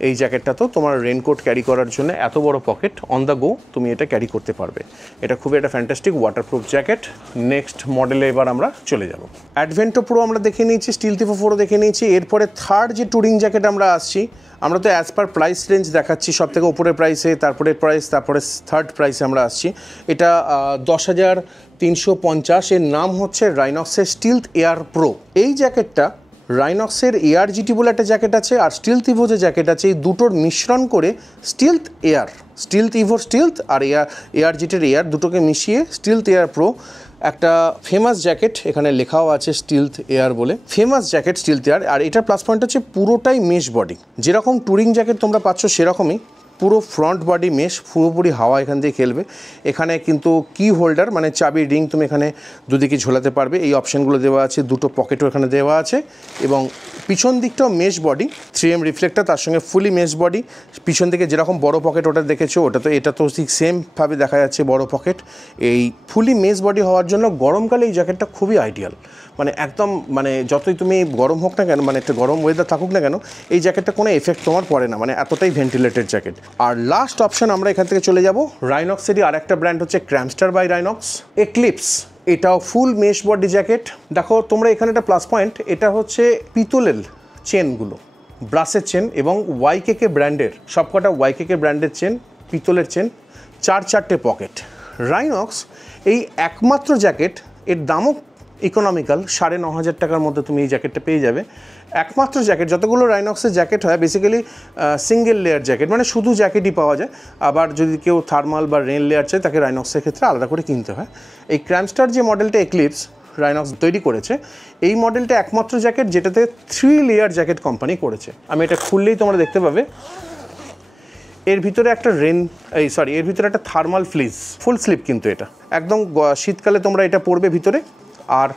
এই জ্যাকেটটা তো তোমার রেনকোট ক্যারি করার জন্য এত বড় পকেট, অন দ্য গো তুমি এটা ক্যারি করতে পারবে। এটা খুবই একটা ফ্যান্টাস্টিক ওয়াটারপ্রুফ জ্যাকেট। নেক্সট মডেলে এবার আমরা চলে যাব। অ্যাডভেন্টো প্রো আমরা দেখে নিয়েছি, স্টিল টিপো 4-ও দেখে নিয়েছি। এরপরে থার্ড যে ট্যুরিং জ্যাকেট আমরা আসছি, আমরা তো অ্যাজ পার প্রাইস রেঞ্জ দেখাচ্ছি, সব থেকে উপরের প্রাইসে, তারপরে থার্ড প্রাইসে আমরা আসছি। এটা 10,350। এর নাম হচ্ছে রাইনক্সের স্টিলথ এয়ার প্রো। এই জ্যাকেটটা রাইনক্সের এআরজিটি বলে একটা জ্যাকেট আছে, আর স্টিলথ ইভো যে জ্যাকেট আছে, এই দুটোর মিশ্রণ করে স্টিলথ এয়ার, স্টিলথ ইভোর স্টিলথ আর এআরজিটির এয়ার দুটোকে মিশিয়ে স্টিলথ এয়ার প্রো একটা ফেমাস জ্যাকেট। এখানে লেখাও আছে স্টিলথ এয়ার বলে, ফেমাস জ্যাকেট স্টিলথ এয়ার। আর এটার প্লাস পয়েন্ট হচ্ছে পুরোটাই মেশ বডি। যেরকম ট্যুরিং জ্যাকেট তোমরা পাচ্ছ সেরকমই পুরো ফ্রন্ট বডি মেশ, পুরোপুরি হাওয়া এখান দিয়ে খেলবে। এখানে কিন্তু কি হোল্ডার মানে চাবি রিং তুমি এখানে দুদিকে ঝোলাতে পারবে, এই অপশানগুলো দেওয়া আছে। দুটো পকেটও এখানে দেওয়া আছে এবং পিছন দিকটাও মেশ বডি, 3M রিফ্লেক্টার, তার সঙ্গে ফুলি মেশ বডি। পিছন দিকে যেরকম বড় পকেট ওটা দেখেছো, এটা তো ঠিক সেমভাবে দেখা যাচ্ছে বড় পকেট। এই ফুলি মেশ বডি হওয়ার জন্য গরমকালে এই জ্যাকেটটা খুবই আইডিয়াল। মানে একদম মানে যতই তুমি গরম হোক না কেন, মানে একটা গরম ওয়েদার থাকুক না কেন, এই জ্যাকেটটা কোনো এফেক্ট তোমার পড়ে না, মানে এতটাই ভেন্টিলেটেড জ্যাকেট। আর লাস্ট অপশন আমরা এখান থেকে চলে যাব রাইনক্সেরই আর একটা ব্র্যান্ড হচ্ছে ক্র্যামস্টার বাই রাইনক্স এক্লিপস। এটাও ফুল মেশ বডি জ্যাকেট। দেখো তোমরা এখানে একটা প্লাস পয়েন্ট, এটা হচ্ছে পিতলের চেনগুলো, ব্রাসের চেন এবং ওয়াইকেকে ব্র্যান্ডের, সবকটা ওয়াইকেকে ব্র্যান্ডের চেন, পিতলের চেন, 4-4টে পকেট। রাইনক্স এই একমাত্র জ্যাকেট, এর দামও ইকোনমিক্যাল, 9,500 টাকার মধ্যে তুমি এই জ্যাকেটটা পেয়ে যাবে। একমাত্র জ্যাকেট, যতগুলো রাইনক্সের জ্যাকেট হয় বেসিক্যালি সিঙ্গেল লেয়ার জ্যাকেট, মানে শুধু জ্যাকেটই পাওয়া যায়। আবার যদি কেউ থার্মাল বা রেন লেয়ার চায় তাকে রাইনক্সের ক্ষেত্রে আলাদা করে কিনতে হয়। এই ক্র্যামস্টার যে মডেলটা এক্লিপস রাইনক্স তৈরি করেছে, এই মডেলটা একমাত্র জ্যাকেট যেটাতে 3 লেয়ার জ্যাকেট কোম্পানি করেছে। আমি এটা খুললেই তোমরা দেখতে পাবে এর ভিতরে একটা এর ভিতরে একটা থার্মাল ফ্লিজ, ফুল স্লিপ কিন্তু এটা একদম শীতকালে তোমরা এটা পরবে ভিতরে। আর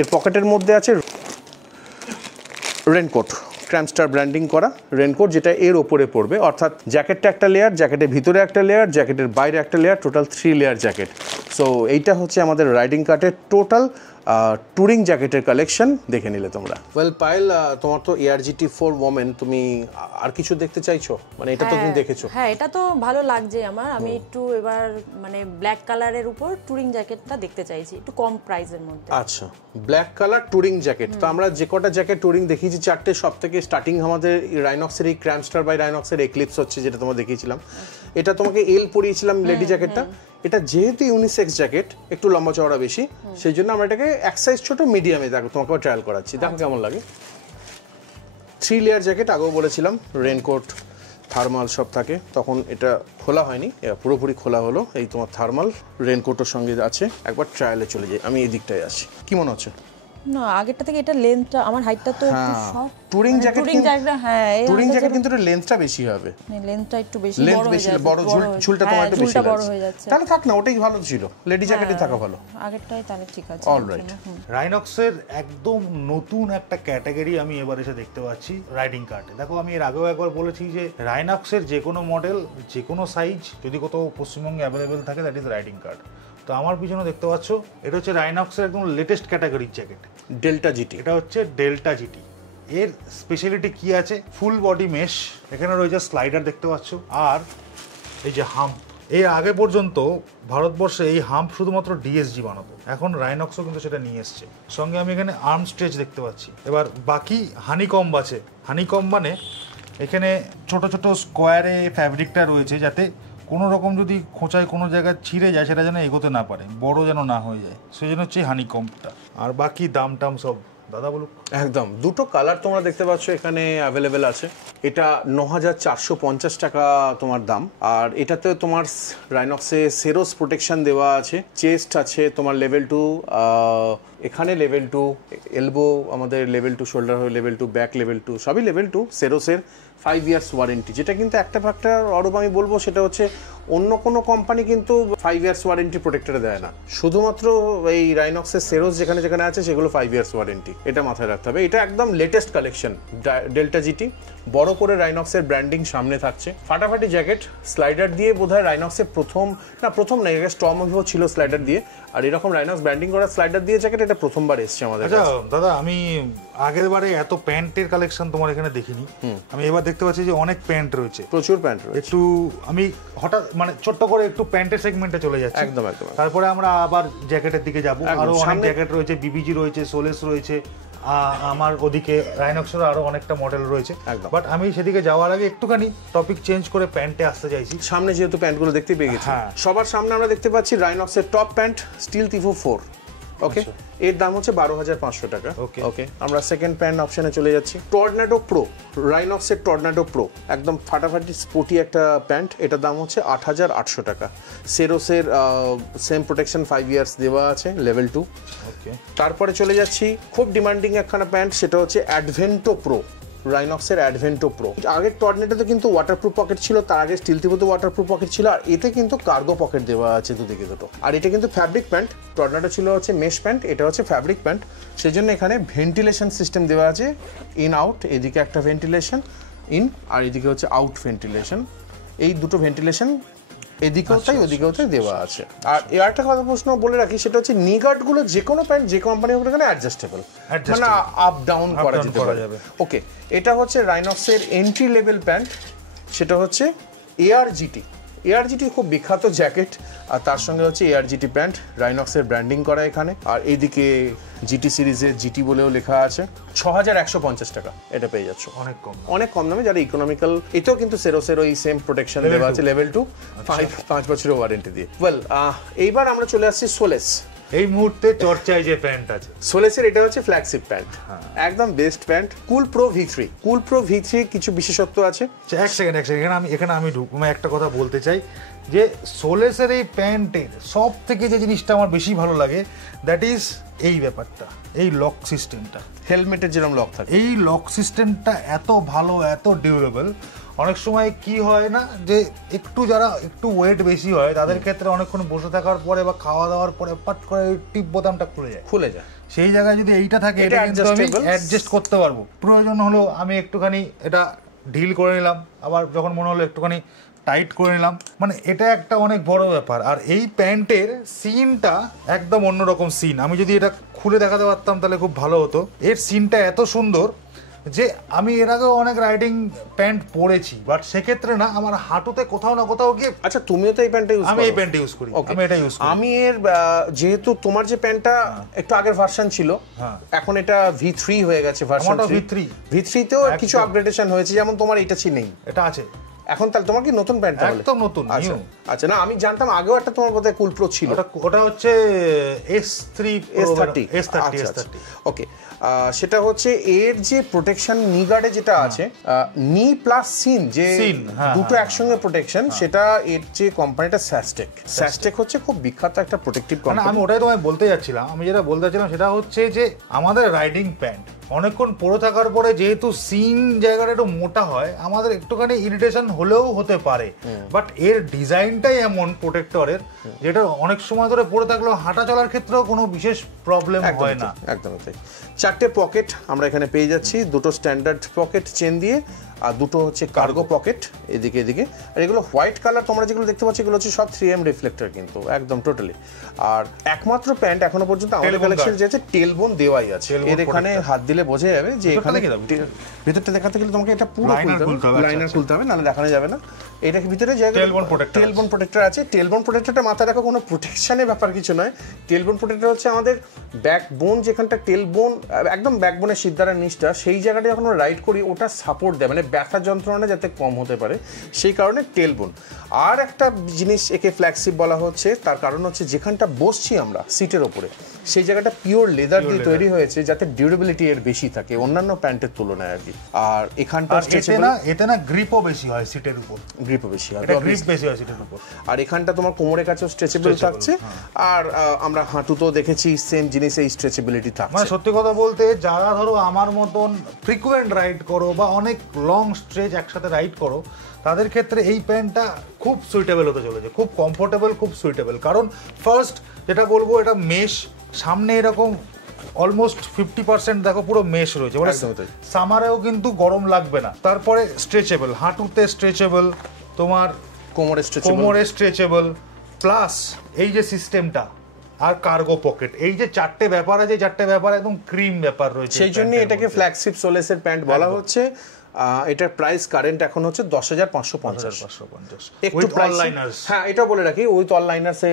এর পকেটের মধ্যে আছে রেনকোট, ক্র্যামস্টার ব্র্যান্ডিং করা রেনকোট, যেটা এর ওপরে পড়বে, অর্থাৎ জ্যাকেটটা একটা লেয়ার, জ্যাকেটের ভিতরে একটা লেয়ার, জ্যাকেটের বাইরে একটা layer, total 3 layer jacket. So এইটা হচ্ছে আমাদের রাইডিং কার্টের টোটাল টুরিং জ্যাকেটের কালেকশন, দেখে নিলে তোমরা। ওয়েল পায়েল, তোমার তো ARGT4 ওমেন, তুমি আর কিছু দেখতে চাইছো? মানে এটা তো তুমি দেখেছো। হ্যাঁ, এটা তো ভালো লাগছে আমার। আমি একটু এবার মানে ব্ল্যাক কালারের উপর টুরিং জ্যাকেটটা দেখতে চাইছি, একটু কম প্রাইসের মধ্যে। আচ্ছা, ব্ল্যাক কালার টুরিং জ্যাকেট। তো আমরা যে কটা জ্যাকেট টুরিং দেখিয়েছি, 4টে, সব থেকে স্টার্টিং আমাদের রাইনক্সের এই ক্র্যামস্টার বাই রাইনক্সের এক্লিপস হচ্ছে, যেটা তোমার দেখিয়েছিলাম। এটা তোমাকে এল পরিয়েছিলাম লেডি জ্যাকেটটা। এটা যেহেতু ইউনিসেক্স জ্যাকেট, একটু লম্বা চওড়া বেশি, সেই জন্য আমরা এটাকে এক সাইজ ছোট মিডিয়ামে দেখো তোমাকে ট্রায়াল করাচ্ছি, দেখো কেমন লাগে। 3 লেয়ার জ্যাকেট, আগেও বলেছিলাম রেনকোট থার্মাল সব থাকে, তখন এটা খোলা হয়নি, পুরোপুরি খোলা হলো। এই তোমার থার্মাল রেনকোটের সঙ্গে আছে। একবার ট্রায়ালে চলে যাই, আমি এই দিকটায় আসি। কি মনে হচ্ছে? না, আগেরটা থেকে এটা লেন্থটা, আমার হাইটটা তো একটু শর্ট। টুরিং জ্যাকেট, হ্যাঁ, টুরিং জ্যাকেট কিন্তু এর লেন্থটা বেশি হবে, লেন্থটা একটু বেশি লেন্থ বেশি, বড় ঝুলটা তোমার একটু বেশি বড় হয়ে যাচ্ছে। তাহলে থাক না, ওটাই ভালো ছিল, লেডি জ্যাকেটই থাকা ভালো। আগেরটাই তাহলে ঠিক আছে। অলরাইট। রাইনক্সের একদম নতুন একটা ক্যাটাগরি আমি এবার এসে দেখতে পাচ্ছি রাইডিং কার্টে। দেখো, আমি এর আগেও একবার বলেছি যে রাইনক্সের যে কোনো মডেল, যে কোনো সাইজ যদি কোথাও পশ্চিমবঙ্গে অ্যাভেলেবেল থাকে, দ্যাট ইজ রাইডিং কার্ট। তো আমার পিছনে দেখতে পাচ্ছ, এটা হচ্ছে রাইনক্সের একদম লেটেস্ট ক্যাটাগরির জ্যাকেট, ডেল্টা জিটি। এটা হচ্ছে ডেল্টা জিটি। এর স্পেশালিটি কি আছে? ফুল বডি মেশ, এখানে রয়েছে স্লাইডার দেখতে পাচ্ছ, আর এই যে হাম্প। এর আগে পর্যন্ত ভারতবর্ষে এই হাম্প শুধুমাত্র ডিএসজি বানাতো, এখন রাইনক্সও কিন্তু সেটা নিয়ে এসছে। সঙ্গে আমি এখানে আর্ম স্ট্রেচ দেখতে পাচ্ছি। এবার বাকি হানিকম্ব আছে। হানিকম্ব মানে এখানে ছোট ছোট স্কোয়ারে ফ্যাব্রিকটা রয়েছে, যাতে কোনো রকম যদি খোঁচায় কোনো জায়গায় ছিঁড়ে যায়, সেটা যেন এগোতে না পারে, বড় যেন না হয়ে যায়, সেই জন্য হচ্ছে হানিকম্বটা। আর বাকি দাম টাম সব দাদা বলুক। একদম, দুটো কালার তোমরা দেখতে পাচ্ছ এখানে অ্যাভেলেবেল আছে। এটা 9450 টাকা তোমার দাম, আর এটাতে তোমার রাইনক্সে সেরোস প্রোটেকশন দেওয়া আছে, চেস্ট আছে তোমার লেভেল 2, এখানে লেভেল 2, এলবো আমাদের লেভেল 2, শোল্ডার হয়ে লেভেল 2, ব্যাক লেভেল 2, সবই লেভেল 2। সেরোসের 5 ইয়ার্স ওয়ারেন্টি, যেটা কিন্তু একটা ফ্যাক্টর অরূপ আমি বলবো, সেটা হচ্ছে অন্য কোনো কোম্পানি কিন্তু 5 ইয়ার্স ওয়ারেন্টি প্রোটেক্টরে দেয় না, শুধুমাত্র এই রাইনক্সের সেরোস যেখানে যেখানে আছে সেগুলো 5 ইয়ার্স ওয়ারেন্টি, এটা মাথায় রাখতে হবে। এটা একদম লেটেস্ট কালেকশন ডেল্টা জিটি, বড় করে রাইনক্সের ব্র্যান্ডিং সামনে থাকছে, ফাটাফাটি জ্যাকেট। স্লাইডার দিয়ে বোধহয় রাইনক্সের প্রথম না, এর স্টর্ম ভিভো ছিল স্লাইডার দিয়ে, আর এরকম রাইনক্স ব্র্যান্ডিং করা স্লাইডার দিয়ে জ্যাকেট এটা প্রথমবার এসছে আমাদের কাছে। আচ্ছা দাদা, আমি আগের বারে এত প্যান্টের কালেকশন তোমার এখানে দেখিনি, আমি এবার দেখতে পাচ্ছি যে অনেক প্যান্ট রয়েছে, প্রচুর প্যান্ট রয়েছে। একটু আমি হঠাৎ মানে ছোট্ট করে একটু প্যান্টের সেগমেন্টে চলে যাচ্ছি। একদম একদম। তারপরে আমরা আবার জ্যাকেটের দিকে যাবো, আরো অনেক জ্যাকেট রয়েছে, বিবিজি রয়েছে, সোলেস রয়েছে, আমার ওদিকে রাইনক্সের আরো অনেকটা মডেল রয়েছে। বাট আমি সেদিকে যাওয়ার আগে একটুখানি টপিক চেঞ্জ করে প্যান্টে আসতে চাইছি। সামনে যেহেতু প্যান্টগুলো দেখতে পেয়ে গেছি, সবার সামনে আমরা দেখতে পাচ্ছি রাইনক্সের টপ প্যান্ট স্টিল টিভো 4। ওকে, এর দাম হচ্ছে 12,500 টাকা। ওকে, আমরা সেকেন্ড প্যান্ট অপশনে চলে যাচ্ছি। টর্নেডো প্রো, রাইনক্সের টর্নেডো প্রো, একদম ফাটাফাটি স্পোর্টি একটা প্যান্ট, এটার দাম হচ্ছে 8,800 টাকা। সেরোসের সেম প্রোটেকশন 5 ইয়ার্স দেওয়া আছে, লেভেল 2। ওকে, তারপরে চলে যাচ্ছি খুব ডিমান্ডিং একখানা প্যান্ট, সেটা হচ্ছে অ্যাডভেন্টো প্রো, রাইনক্সের অ্যাডভেন্টো প্রো। আগের টর্নেডোতে কিন্তু ওয়াটারপ্রুফ পকেট ছিল, তার আগে স্টিল টিভোতে ওয়াটারপ্রুফ পকেট ছিল, আর এতে কিন্তু কার্গো পকেট দেওয়া আছে দুদিকে দুটো। আর এটা কিন্তু ফ্যাব্রিক প্যান্ট, টর্নেডো ছিল হচ্ছে মেশ প্যান্ট, এটা হচ্ছে ফ্যাব্রিক প্যান্ট, সেই জন্য এখানে ভেন্টিলেশন সিস্টেম দেওয়া আছে, ইন আউট, এদিকে একটা ভেন্টিলেশন ইন, আর এদিকে হচ্ছে আউট ভেন্টিলেশন, এই দুটো ভেন্টিলেশন এদিকেও তাই ওদিকেও তাই দেওয়া আছে। আর একটা কথা প্রশ্ন বলে রাখি, সেটা হচ্ছে নি গার্ড গুলো যে কোনো প্যান্ট যে কোম্পানি হোক এখানে অ্যাডজাস্টেবল, মানে আপ ডাউন করা যেতে পারে। ওকে, এটা হচ্ছে রাইনক্সের এন্ট্রি লেভেল প্যান্ট, সেটা হচ্ছে ARGT। ARGT খুব বিখ্যাত জ্যাকেট, আর তার সঙ্গে হচ্ছে ARGT প্যান্ট, রাইনক্সের ব্র্যান্ডিং করা এখানে, আর এইদিকে GT সিরিজের GT বলেও লেখা আছে। 6,150 টাকা এটা পেয়ে যাচ্ছ, অনেক কম দামে, যারা ইকোনমিক্যাল। এতেও কিন্তু সেরোসের ওই সেম প্রোটেকশন দেওয়া আছে, লেভেল 2, 5 বছরের ওয়ারেন্টি দিয়ে। ওয়েল, এইবার আমরা চলে আসছি সোলেস। এই মুহূর্তে চর্চায় যে প্যান্ট আছে সোলেসের, এটা হচ্ছে ফ্ল্যাগশিপ প্যান্ট, একদম বেস্ট প্যান্ট, কুল প্রো V3। কুল প্রো V3 কিছু বিশেষত্ব আছে। এক সেকেন্ড, এখানে আমি একটা কথা বলতে চাই, যে সোলেসের এই প্যান্টের সব থেকে যে জিনিসটা আমার বেশি ভালো লাগে, দ্যাট ইজ এই ব্যাপারটা, এই লক সিস্টেমটা, হেলমেটের যেরকম লক থাকে, এই লক সিস্টেমটা এত ভালো, এত ডিউরেবল। অনেক সময় কি হয় না যে যারা একটু ওয়েট বেশি হয় তাদের ক্ষেত্রে অনেকক্ষণ বসে থাকার পরে বা খাওয়া দাওয়ার পরে পাট করে টিপ বোতামটা খুলে যায়। সেই জায়গায় যদি এইটা থাকে এটা কিন্তু আমি অ্যাডজাস্ট করতে পারবো। প্রয়োজন হলো আমি একটুখানি এটা ঢিল করে নিলাম, আবার যখন মনে হলো একটুখানি টাইট করে নিলাম, মানে এটা একটা অনেক বড় ব্যাপার। আর এই প্যান্টের সিনটা একদম অন্যরকম সিন। আমি যদি এটা খুলে দেখাতে পারতাম তাহলে খুব ভালো হতো। এর সিনটা এত সুন্দর যে আমি এর আগেও অনেক রাইডিং প্যান্ট পরেছি, বাট সেক্ষেত্রে না আমার হাঁটুতে কোথাও না কোথাও গিয়ে। আচ্ছা, তুমিও তো এই প্যান্টটা ইউজ করো? আমি এই প্যান্ট ইউজ করি, আমি এটা ইউজ করি। আমি এর যেহেতু তোমার যে প্যান্টটা একটু আগের ভার্সন ছিল, এখন এটা V3 হয়ে গেছে ভার্সন। V3 তেও কিছু আপগ্রেডেশন হয়েছে, যেমন তোমার এটা নেই, এটা আছে এখন। তাহলে তোমার কি নতুন প্যান্ট? একদম নতুন। আচ্ছা, না আমি জানতাম আগেও একটা তোমার বোধহয় কুল প্রো ছিল। ওটা হচ্ছে S30। ওকে, সেটা হচ্ছে এর যে প্রোটেকশন নি গার্ডে যেটা আছে, নি প্লাস সিন, যে দুটো একসঙ্গে প্রোটেকশন, সেটা এর যে কোম্পানিটা স্যাস্টেক হচ্ছে খুব বিখ্যাত একটা প্রোটেক্টিভ কোম্পানি। আমি ওটাই তোমায় বলতে যাচ্ছিলাম। আমি যেটা বলতে চাচ্ছিলাম সেটা হচ্ছে যে আমাদের রাইডিং প্যান্ট অনেকক্ষণ পরে থাকার পরে যেহেতু সিন জায়গাটা একটু মোটা হয়, আমাদের একটুখানি ইরিটেশন হলেও হতে পারে, বাট এর ডিজাইনটাই এমন প্রোটেক্টরের যেটা অনেক সময় ধরে পরে থাকলেও হাঁটা চলার ক্ষেত্রেও কোনো বিশেষ প্রবলেম হয় না। একদম তাই। 4টে পকেট আমরা এখানে পেয়ে যাচ্ছি, দুটো স্ট্যান্ডার্ড পকেট চেন দিয়ে, আর দুটো হচ্ছে কার্গো পকেট এদিকে। আর এগুলো হোয়াইট কালার, তোমরা যেগুলো দেখতে পাচ্ছ এগুলো হচ্ছে সব 3M রিফ্লেক্টর কিন্তু একদম টোটালি। আর একমাত্র প্যান্ট এখনো পর্যন্ত আমাদের কালেকশন যে আছে টেলবোন দেওয়াই আছে। এর এখানে হাত দিলে বোঝা যাবে যে এখানে ভিতরটা দেখাতে গেলে তোমাকে এটা পুরো খুলতে হবে, লাইনার খুলতে হবে, নাহলে দেখানো যাবে না। এটা ভিতরে জায়গা টেলবোন প্রোটেক্টর আছে। টেলবোন প্রোটেক্টরটা মাথায় রাখো, কোনো প্রোটেকশনের ব্যাপার কিছু নয়। টেলবোন প্রোটেক্টর হচ্ছে আমাদের ব্যাকবোন, যেখানটা টেলবোন একদম ব্যাকবোনের সিদ্ধারার নিচটা, সেই জায়গাটা যখন আমরা রাইড করি ওটা সাপোর্ট দেয়, মানে ব্যথা যন্ত্রণা যাতে কম হতে পারে, সেই কারণে টেলবোন। আর একটা জিনিস একে ফ্ল্যাগশিপ বলা হচ্ছে, তার কারণ হচ্ছে যেখানটা বসছি আমরা সিটের ওপরে, সেই জায়গাটা পিওর লেদার দিয়ে তৈরি হয়েছে, যাতে ডিউরেবিলিটি এর বেশি থাকে অন্যান্য প্যান্টের তুলনায় আর কি। আর এখানটা এতে না গ্রিপও বেশি হয় সিটের উপর, গ্রিপও বেশি হয়, গ্রিপ বেশি হয় সিটের উপর। আর এখানটা তোমার কোমরের কাছেও স্ট্রেচেবল থাকছে। আর আমরা হাঁটুতেও দেখেছি সেম জিনিস, এই স্ট্রেচেবিলিটি থাকছে। মানে সত্যি কথা বলতে যারা ধরো আমার মতন ফ্রিকুয়েন্ট রাইড করো বা অনেক লং স্ট্রেচ একসাথে রাইড করো, তাদের ক্ষেত্রে এই প্যান্টটা খুব সুইটেবল হতে চলেছে, খুব কমফোর্টেবল, খুব সুইটেবল। কারণ ফার্স্ট যেটা বলবো, এটা মেশ, সামনে এরকম অলমোস্ট 50% দেখো পুরো মেশ রয়েছে, মানে সামারেও কিন্তু গরম লাগবে না। তারপরে স্ট্রেচেবল, হাঁটুতে স্ট্রেচেবল, তোমার কোমরে স্ট্রেচেবল, প্লাস এই যে সিস্টেমটা আর কার্গো পকেট, এই যে 4টে ব্যাপার আছে, 4টে ব্যাপার একদম ক্রিম ব্যাপার রয়েছে। সেই জন্য এটাকে ফ্ল্যাগশিপ সোলেসের প্যান্ট বলা হচ্ছে। এটার প্রাইস কারেন্ট এখন হচ্ছে 10,550। একটু হ্যাঁ, এটা বলে রাখি উইথ অল লাইনার্সে,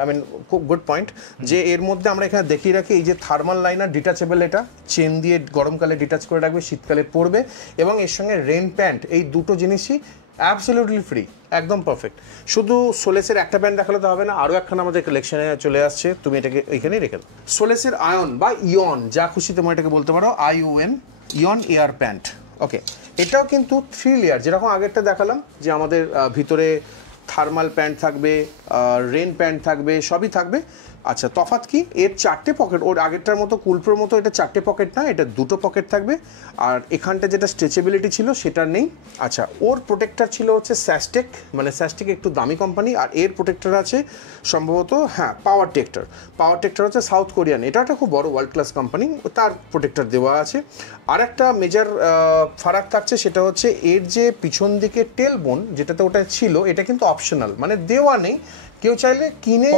আই মিন খুব গুড পয়েন্ট যে এর মধ্যে আমরা এখানে দেখিয়ে রাখি এই যে থার্মাল লাইনার ডিটাচেবল, এটা চেন দিয়ে গরমকালে ডিটাচ করে রাখবে, শীতকালে পরবে, এবং এর সঙ্গে রেন প্যান্ট, এই দুটো জিনিসই অ্যাবসলিউটলি ফ্রি, একদম পারফেক্ট। শুধু সোলেসের একটা প্যান্ট দেখালে তো হবে না, আরও একখানা আমাদের কালেকশনে চলে আসছে, তুমি এটাকে এইখানেই রেখে দাও। সোলেসের আয়ন বা ইয়ন, যা খুশি তোমার এটাকে বলতে পারো, ION, ইয়ন এয়ার প্যান্ট। ওকে, এটাও কিন্তু 3 লেয়ার, যেরকম আগেরটা দেখালাম যে আমাদের ভিতরে থার্মাল প্যান্ট থাকবে, রেন প্যান্ট থাকবে, সবই থাকবে। আচ্ছা, তফাৎ কি? এর 4টে পকেট, ওর আগেরটার মতো কুলপ্রোর মতো এটা 4টে পকেট না, এটা 2টো পকেট থাকবে। আর এখানটা যেটা স্ট্রেচেবিলিটি ছিল সেটা নেই। আচ্ছা, ওর প্রোটেক্টর ছিল হচ্ছে স্যাস্টেক, মানে স্যাস্টেক একটু দামি কোম্পানি। আর এর প্রোটেক্টর আছে সম্ভবত, হ্যাঁ, পাওয়ার টেক্টর হচ্ছে সাউথ কোরিয়ান, এটা একটা খুব বড় ওয়ার্ল্ড ক্লাস কোম্পানি, তার প্রোটেক্টর দেওয়া আছে। আর একটা মেজর ফারাক থাকছে, সেটা হচ্ছে এর যে পিছন দিকে টেলবোন যেটাতে ওটা ছিল, এটা কিন্তু অপশনাল, মানে দেওয়া নেই, কেউ চাইলে কিনে,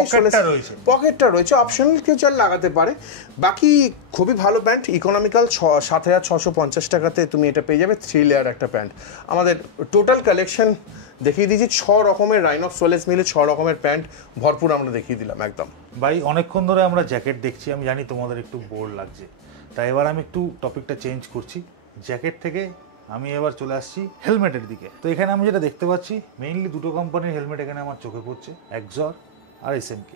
পকেটটা রয়েছে অপশনাল, কেউ চাইলে লাগাতে পারে। বাকি খুবই ভালো প্যান্ট, ইকোনমিক্যাল, 7,650 টাকাতে তুমি এটা পেয়ে যাবে 3 লেয়ার একটা প্যান্ট। আমাদের টোটাল কালেকশন দেখিয়ে দিয়েছি, 6 রকমের রাইনক্স সোলেস মিলে 6 রকমের প্যান্ট ভরপুর আমরা দেখিয়ে দিলাম একদম। ভাই, অনেকক্ষণ ধরে আমরা জ্যাকেট দেখছি, আমি জানি তোমাদের একটু বোর লাগছে, তাই এবার আমি একটু টপিকটা চেঞ্জ করছি। জ্যাকেট থেকে আমি এবার চলে আসছি হেলমেটের দিকে। তো এখানে আমি যেটা দেখতে পাচ্ছি, মেইনলি দুটো কোম্পানির হেলমেট এখানে আমার চোখে পড়ছে, এক্সর আর SMK।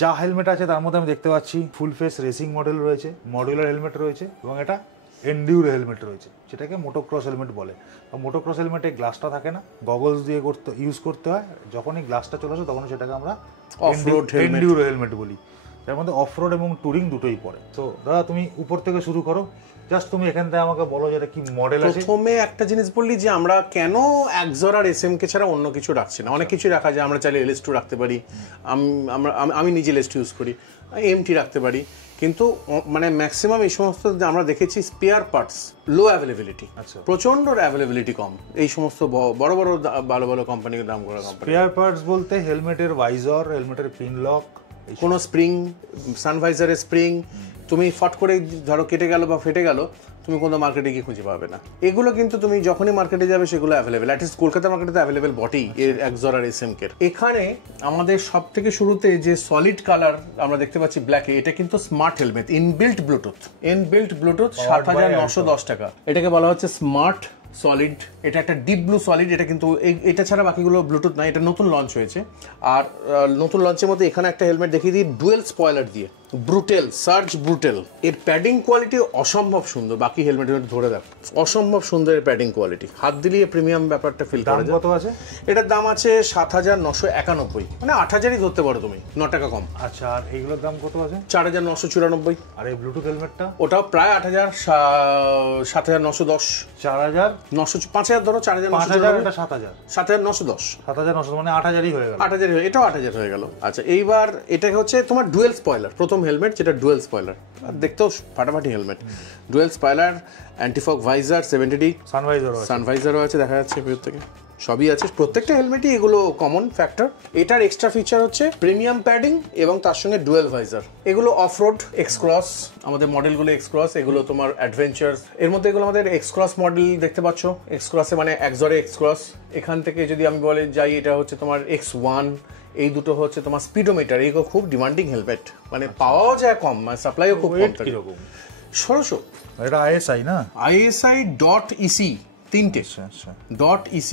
যা হেলমেট আছে তার মধ্যে আমি দেখতে পাচ্ছি ফুল ফেস রেসিং মডেল রয়েছে, মডুলার হেলমেট রয়েছে, এবং এটা এন্ডিউরো হেলমেট রয়েছে, যেটাকে মোটোক্রস হেলমেট বলে। মোটোক্রস হেলমেটে গ্লাসটা থাকে না, গগলস দিয়ে ইউজ করতে হয়। যখনই গ্লাসটা চলে আসে তখন সেটাকে আমরা এন্ডিউরো হেলমেট বলি। তার মধ্যে অফরোড এবং টুরিং দুটোই পড়ে। তো দাদা তুমি উপর থেকে শুরু করো, জাস্ট তুমি এখান থেকে আমাকে বলো যে এটা কি মডেল আছে। প্রথমে একটা জিনিস বললি যে আমরা কেন এক্সর আর এসএমকে ছাড়া অন্য কিছু রাখছি না। অনেক কিছু রাখা যায়, আমরা চাইলে LS2 রাখতে পারি, আমি নিজে LS2 ইউজ করি, MT রাখতে পারি, কিন্তু মানে ম্যাক্সিমাম এই সমস্ত আমরা দেখেছি স্পেয়ার পার্টস লো অ্যাভেলেবিলিটি, প্রচন্ড অ্যাভেলেবিলিটি কম এই সমস্ত বড় বড় ভালো ভালো কোম্পানির দাম করা কোম্পানি। স্পেয়ার পার্টস বলতে হেলমেটের ভাইজর, হেলমেটের পিন লক, কোনো স্প্রিং, সানভাইজারের স্প্রিং তুমি ফট করে ধরো কেটে গেল বা ফেটে গেল, তুমি কোনো মার্কেটে গিয়ে খুঁজে পাবে না। এগুলো কিন্তু তুমি যখনই মার্কেটে যাবে সেগুলো অ্যাভেলেবেল, অ্যাটলিস্ট কলকাতা মার্কেটে তো অ্যাভেলেবেল বটেই এর এক্সর আর এসএমকে। এখানে আমাদের সব থেকে শুরুতে যে সলিড কালার আমরা দেখতে পাচ্ছি ব্ল্যাকে, এটা কিন্তু স্মার্ট হেলমেট, ইনবিল্ট ব্লুটুথ ৭,৯১০ টাকা। এটাকে বলা হচ্ছে স্মার্ট সলিড। এটা একটা ডিপ ব্লু সলিড, এটা কিন্তু এটা ছাড়া বাকিগুলো ব্লুটুথ না, এটা নতুন লঞ্চ হয়েছে। আর নতুন লঞ্চের মধ্যে এখানে একটা হেলমেট দেখিয়ে দিই ডুয়েল স্পয়লার দিয়ে, ব্রুটেল, সার্জ ব্রুটেল। এর প্যাডিং কোয়ালিটি অসম্ভব সুন্দর, বাকি হেলমেট ধরে দেখো অসম্ভব সুন্দর এর প্যাডিং কোয়ালিটি, হাত দিলে প্রিমিয়াম ব্যাপারটা ফিল করা যায়। কত আছে এটার দাম আছে ৭,৯৯১, মানে ৮,০০০ই ধরতে পারো তুমি, ৯ টাকা কম। আচ্ছা, আর এইগুলোর দাম কত আছে? ৪,৯৯৪। আর এই ব্লুটুথ হেলমেটটা ওটাও প্রায় ৮,০০০, ৭,৯১০, ৪,০০০, ৫,০০০ ধরো, ৫,০০০, এটা ৭,০০০, ৭,৯১০, ৭,৯০০ মানে ৮,০০০ই হয়ে গেল। ৮,০০০, এটাও ৮,০০০ হয়ে গেল। আচ্ছা, এইবার এটা হচ্ছে তোমার ডুয়েল স্পয়লার, প্রথম হেলমেট যেটা ডুয়েল স্পয়লার, দেখতেও ফাটাফাটি helmet, dual spoiler, antifog visor 70D, সানভাইজারও আছে দেখা যাচ্ছে ভিতর থেকে, সবই আছে। প্রত্যেকটা হেলমেটই এগুলো কমন ফ্যাক্টর। এটার এক্সট্রা ফিচার হচ্ছে প্রিমিয়াম প্যাডিং এবং তার সঙ্গে ডুয়েল ভাইজার। এগুলো অফরোড এক্সক্রস, আমাদের মডেলগুলো এক্সক্রস, এগুলো তোমার অ্যাডভেঞ্চার। এর মধ্যে এগুলো আমাদের এক্সক্রস মডেল দেখতে পাচ্ছ, এক্সক্রসে মানে এক্সরে এক্সক্রস। এখান থেকে যদি আমি বলে যাই, এটা হচ্ছে তোমার X1, এই দুটো হচ্ছে তোমার স্পিডোমিটার। এইগুলো খুব ডিমান্ডিং হেলমেট, মানে পাওয়াও যায় কম, মানে সাপ্লাইও খুব কম থাকে। ১৬০০। এটা ISI না, ISI.EC, তিনটে .EC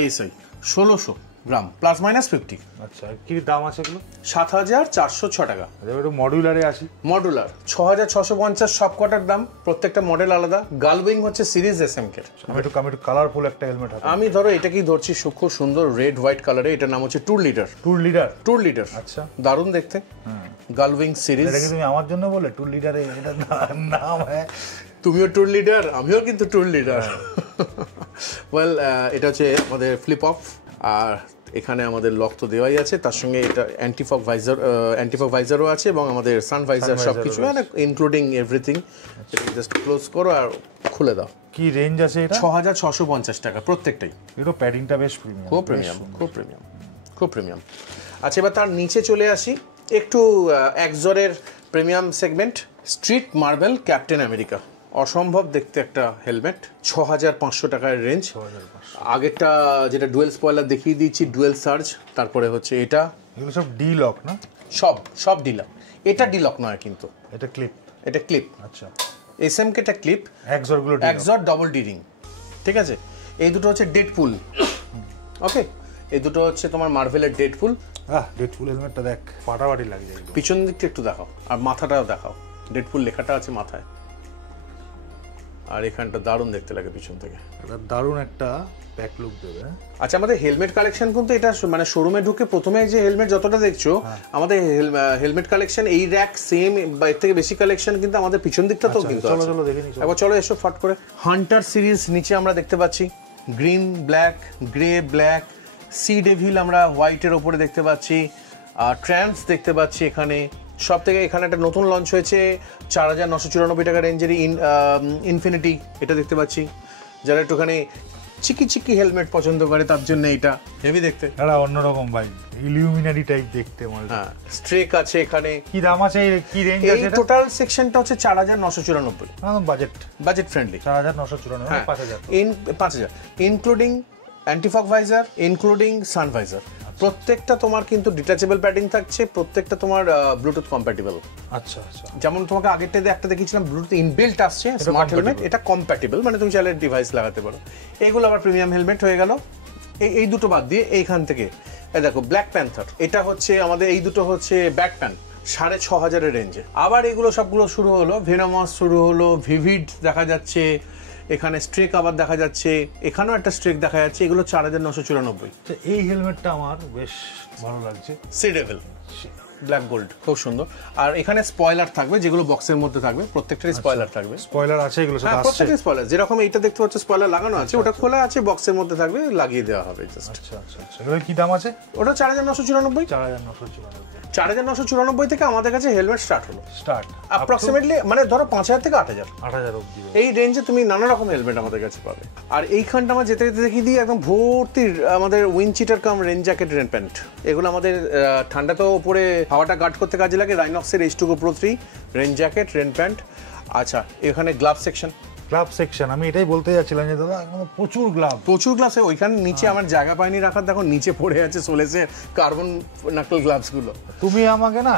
ISI, ১৬০০ গ্রাম, প্লাস মাইনাস 50। আচ্ছা, কি দাম আছে এগুলো? ৭,৪০৬ টাকা। একটু মডিউলারে আসি। মডুলার ৬,৬৫০ সব কটার দাম, প্রত্যেকটা মডেল আলাদা। গালউইং হচ্ছে সিরিজ এসএমকে। আমি একটু কালারফুল একটা হেলমেট হাতে। আমি ধরো এটাকেই ধরছি, খুব সুন্দর রেড হোয়াইট কালারে, এটার নাম হচ্ছে ট্যুর লিডার। আচ্ছা, দারুণ দেখতে, গালউইং সিরিজ। এটা কি তুমি আমার জন্য বলে ট্যুর লিডারে এটা নাম? হ্যাঁ, তুমিও ট্যুর লিডার, আমিও কিন্তু ট্যুর লিডার। ওয়েল, এটা হচ্ছে আমাদের ফ্লিপ অফ, আর এখানে আমাদের লক তো দেওয়াই আছে, তার সঙ্গে এটা অ্যান্টিফগ ভাইজারও আছে, এবং আমাদের সানভাইজার সবকিছু, ইনক্লুডিং এভরিথিং। জাস্ট ক্লোজ করো আর খুলে দাও। কি রেঞ্জ আছে এটা? ৬,৬৫০ টাকা প্রত্যেকটাই। এটা প্যাডিংটা বেশ প্রিমিয়াম, খুব প্রিমিয়াম। আচ্ছা, এবার তার নিচে চলে আসি, একটু এক্সরের premium segment, street Marvel captain America. অসম্ভব দেখতে একটা হেলমেট, ৬,৫০০ টাকার রেঞ্জ। আগেরটা যেটা ডুয়েল স্পয়লার দেখিয়ে দিয়েছি, ডুয়েল সার্জ, তারপরে হচ্ছে এটা। এগুলো সব ডি লক না? সব ডিলক। এটা ডিলক নয় কিন্তু, এটা ক্লিপ। আচ্ছা, এসএমকে টা clip, XOR double D ring, ঠিক আছে। এই দুটো হচ্ছে ডেডপুল, ওকে। এই দুটো হচ্ছে তোমার মার্ভেলের ডেডপুল। ডেডপুল হেলমেটটা দেখ, ফাটাফাটি লাগছে। পিছন দিকটা একটু দেখাও, আর মাথাটাও দেখাও, ডেডপুল লেখাটা আছে মাথায়, আর এখানটা দারুণ দেখতে লাগে পিছন থেকে, দারুণ একটা ব্যাক লুক দেবে। আচ্ছা, আমাদের হেলমেট কালেকশন কিন্তু এটা মানে শোরুমে ঢুকে প্রথমে যে হেলমেট যতটা দেখছো, আমাদের হেলমেট কালেকশন এই র্যাক সেম বা এর থেকে বেশি কালেকশন কিন্তু আমাদের পিছন দিকটা তো কিন্তু আছে। চলো দেখে নিই। একবার চলো এসো ফট করে। হান্টার সিরিজ নিচে আমরা দেখতে পাচ্ছি, green, black, grey, black, sea devil আমরা হোয়াইটের ওপরে দেখতে পাচ্ছি, আর ট্রান্স দেখতে পাচ্ছি এখানে। সব থেকে এখানে একটা নতুন লঞ্চ হয়েছে ৪,৯৯৪ টাকা রেঞ্জের ইনফিনিটি, এটা দেখতে পাচ্ছি। যারা একটুখানি চিকি হেলমেট পছন্দ করে তার জন্য এটা হেভি দেখতে, এটা অন্যরকম ভাই, ইলুমিনারি টাইপ দেখতে। হ্যাঁ, স্ট্রেক আছে এখানে। কি দাম আছে, কি রেঞ্জ আছে? এই টোটাল সেকশনটা হচ্ছে ৪,৯৯৪, বাজেট ফ্রেন্ডলি। ৪,৯৯৪, ৫,০০০, including antifog visor, including sunvisor. প্রত্যেকটা তোমার কিন্তু ডিটাচেবল প্যাডিং থাকছে, প্রত্যেকটা তোমার ব্লুটুথ কম্প্যাটিবল। আচ্ছা, যেমন তোমাকে আগেরটাতে একটা দেখিয়েছিলাম ব্লুটুথ ইনবিল্ট আসছে স্মার্ট হেলমেট, এটা কম্প্যাটিবল, মানে তুমি চাইলে ডিভাইস লাগাতে পারো। এইগুলো আবার প্রিমিয়াম হেলমেট হয়ে গেল। এই দুটো বাদ দিয়ে এইখান থেকে এই দেখো ব্ল্যাক প্যান্থার, এটা হচ্ছে আমাদের, এই দুটো হচ্ছে ব্যাক প্যান, ৬,৫০০ রেঞ্জে। আবার এগুলো সবগুলো শুরু হলো, ভেনামাস শুরু হলো, ভিভিড দেখা যাচ্ছে এখানে, স্ট্রেক আবার দেখা যাচ্ছে, এখানেও একটা স্ট্রেক দেখা যাচ্ছে। এগুলো ৪,৯৯৪। এই হেলমেটটা আমার বেশ ভালো লাগছে, সি ডেভিল। ব্ল্যাক গোল্ড, খুব সুন্দর। আর এখানে স্পয়লার থাকবে, যেগুলো বক্সের মধ্যে থাকবে, প্রত্যেকটারই স্পয়লার থাকবে। স্পয়লার আছে এগুলো সাথে আসছে? প্রত্যেকটারই স্পয়লার, যেরকম এইটা দেখতে পাচ্ছ স্পয়লার লাগানো আছে, ওটা খোলা আছে, বক্সের মধ্যে থাকবে, লাগিয়ে দেওয়া হবে জাস্ট। আচ্ছা আচ্ছা আচ্ছা, এগুলো কি দাম আছে? ওটা 4994। 4994। 4994 থেকে আমাদের কাছে হেলমেট স্টার্ট হলো, স্টার্ট অ্যাপ্রক্সিমেটলি মানে ধরো 5000 থেকে 8000 8000 অবধি। এই রেঞ্জে তুমি নানা রকম হেলমেট আমাদের কাছে পাবে। আর এইখানটা আমরা যেতে যেতে দেখিয়ে দিই একদম ভর্তি আমাদের windcheater cum rain jacket, rain pant. এগুলো আমাদের ঠান্ডাতেও উপরে হাওয়াটা গার্ড করতে কাজে লাগে। রাইনক্সের H2GO Pro 3 rain jacket, rain pant. আচ্ছা, এখানে গ্লাভ সেকশন, গ্লাভ সেকশন, আমি এটাই বলতে যাচ্ছিলাম যে দাদা একদম প্রচুর গ্লাভ, প্রচুর গ্লাভস। ওইখানে নিচে আমার জায়গা পাইনি রাখার, দেখো নিচে পড়ে আছে সোলেসের কার্বন নাকল গ্লাভস গুলো। তুমি আমাকে না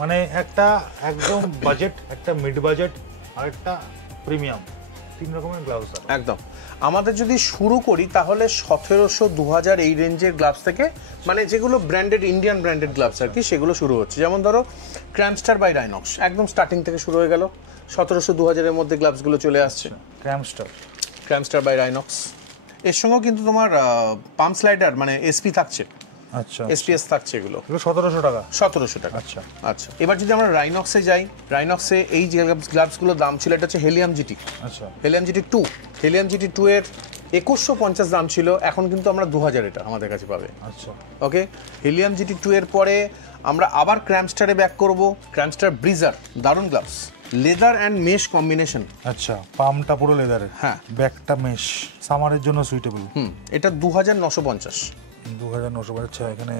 মানে একটা একদম বাজেট, একটা মিড বাজেট আর একটা প্রিমিয়াম, 3 রকমের গ্লাভস আছে একদম। আমাদের যদি শুরু করি তাহলে 1700 2000 এই রেঞ্জের গ্লাভস থেকে, মানে যেগুলো ব্র্যান্ডেড, ইন্ডিয়ান ব্র্যান্ডেড গ্লাভস আর কি, সেগুলো শুরু হচ্ছে। যেমন ধরো ক্র্যামস্টার বাই রাইনক্স, একদম স্টার্টিং থেকে শুরু হয়ে গেল, 1700 2000 এর মধ্যে গ্লাভসগুলো চলে আসছে। ক্র্যামস্টার বাই রাইনক্স। এর সঙ্গেও কিন্তু তোমার পাম্প স্লাইডার মানে এসপি থাকছে, আচ্ছা এসপিএস থাকছে, এগুলো 1700 টাকা। 1700 টাকা। আচ্ছা আচ্ছা, এবার যদি আমরা রাইনক্সে যাই, রাইনক্সে এই যে গ্লাভসগুলোর দাম ছিল, এটা হচ্ছে হেলিয়াম জিটি। আচ্ছা, হেলিয়াম জিটি 2, হেলিয়াম জিটি 2 এর 2150 দাম ছিল, এখন কিন্তু আমরা 2000 এটা আমাদের কাছে পাবে। আচ্ছা ওকে, হেলিয়াম জিটি 2 এর পরে আমরা আবার ক্র্যামস্টারে ব্যাক করব। ক্র্যামস্টার ব্রিজার, দারুণ gloves, leather and mesh combination. আচ্ছা, পামটা পুরো লেদারের, হ্যাঁ, ব্যাকটা মেশ, সামারের জন্য সুইটেবল। এটা 2950। 2950। আচ্ছা, এখানে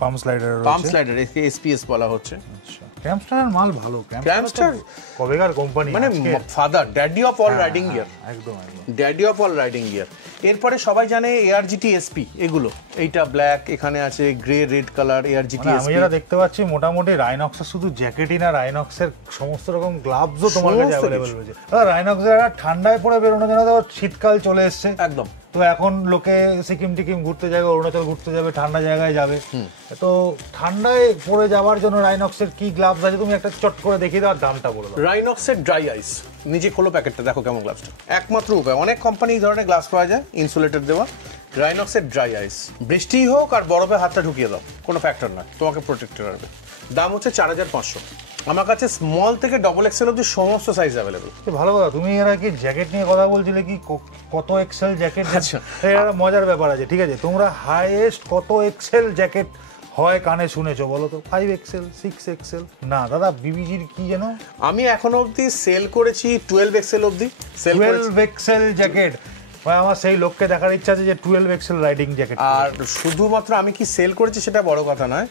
pump slider, pump slider SPS বলা হচ্ছে। আচ্ছা, ক্র্যামস্টারের মাল ভালো। ক্র্যামস্টার কবেকার কোম্পানি, মানে father, daddy of all riding gear, একদম একদম daddy of all riding gear. এরপরে সবাই জানে এআরজিটি এসপি, এগুলো এইটা ব্ল্যাক, এখানে আছে গ্রে, রেড কালার এআরজিটি আমি এসপি। যেটা দেখতে পাচ্ছি মোটামুটি রাইনক্সের শুধু জ্যাকেটই না, রাইনক্সের সমস্ত রকম গ্লাভসও তোমার কাছে অ্যাভেলেবল রয়েছে। রাইনক্সের ঠান্ডায় পড়ে বেরোনো, যেন তো শীতকাল চলে এসছে একদম। তো এখন লোকে সিকিম টিকিম ঘুরতে যাবে, অরুণাচল ঘুরতে যাবে, ঠান্ডা জায়গায় যাবে, তো ঠান্ডায় পড়ে যাওয়ার জন্য রাইনক্সের কি গ্লাভস আছে তুমি একটা চট করে দেখিয়ে দাও, দামটা বলে দাও। রাইনক্সের ড্রাই আইস, নিজে খোলো প্যাকেটটা, দেখো কেমন গ্লাভসটা। একমাত্র উপায়, অনেক কোম্পানি এই ধরনের গ্লাভস পাওয়া যায় ইনসুলেটেড দেওয়া। রাইনক্সের ড্রাই আইস, বৃষ্টিই হোক আর বরফে হাতটা ঢুকিয়ে দাও, কোনো ফ্যাক্টর নয়, তোমাকে প্রোটেক্ট রাখবে। দাম হচ্ছে 4500। আমার কাছে স্মল থেকে ডবল এক্সেল অব্দি সমস্ত সাইজ অ্যাভেলেবল। ভালো কথা, তুমি এর আগে জ্যাকেট নিয়ে কথা বলছিলে কি কত এক্সেল জ্যাকেট। আচ্ছা, এটা মজার ব্যাপার আছে, ঠিক আছে, তোমরা হাইয়েস্ট কত এক্সেল জ্যাকেট হয় কানে শুনেছো বলো তো? 5 এক্সেল, 6 এক্সেল? না দাদা, বিবিজির কি যেন, আমি এখনো অবধি সেল করেছি 12 এক্সেল অবধি সেল করেছি। 12 এক্সেল জ্যাকেট, আমার সেই লোককে দেখার ইচ্ছা আছে যে 12 এক্সেল রাইডিং জ্যাকেট। আর শুধুমাত্র আমি কি সেল করেছি সেটা বড় কথা নয়,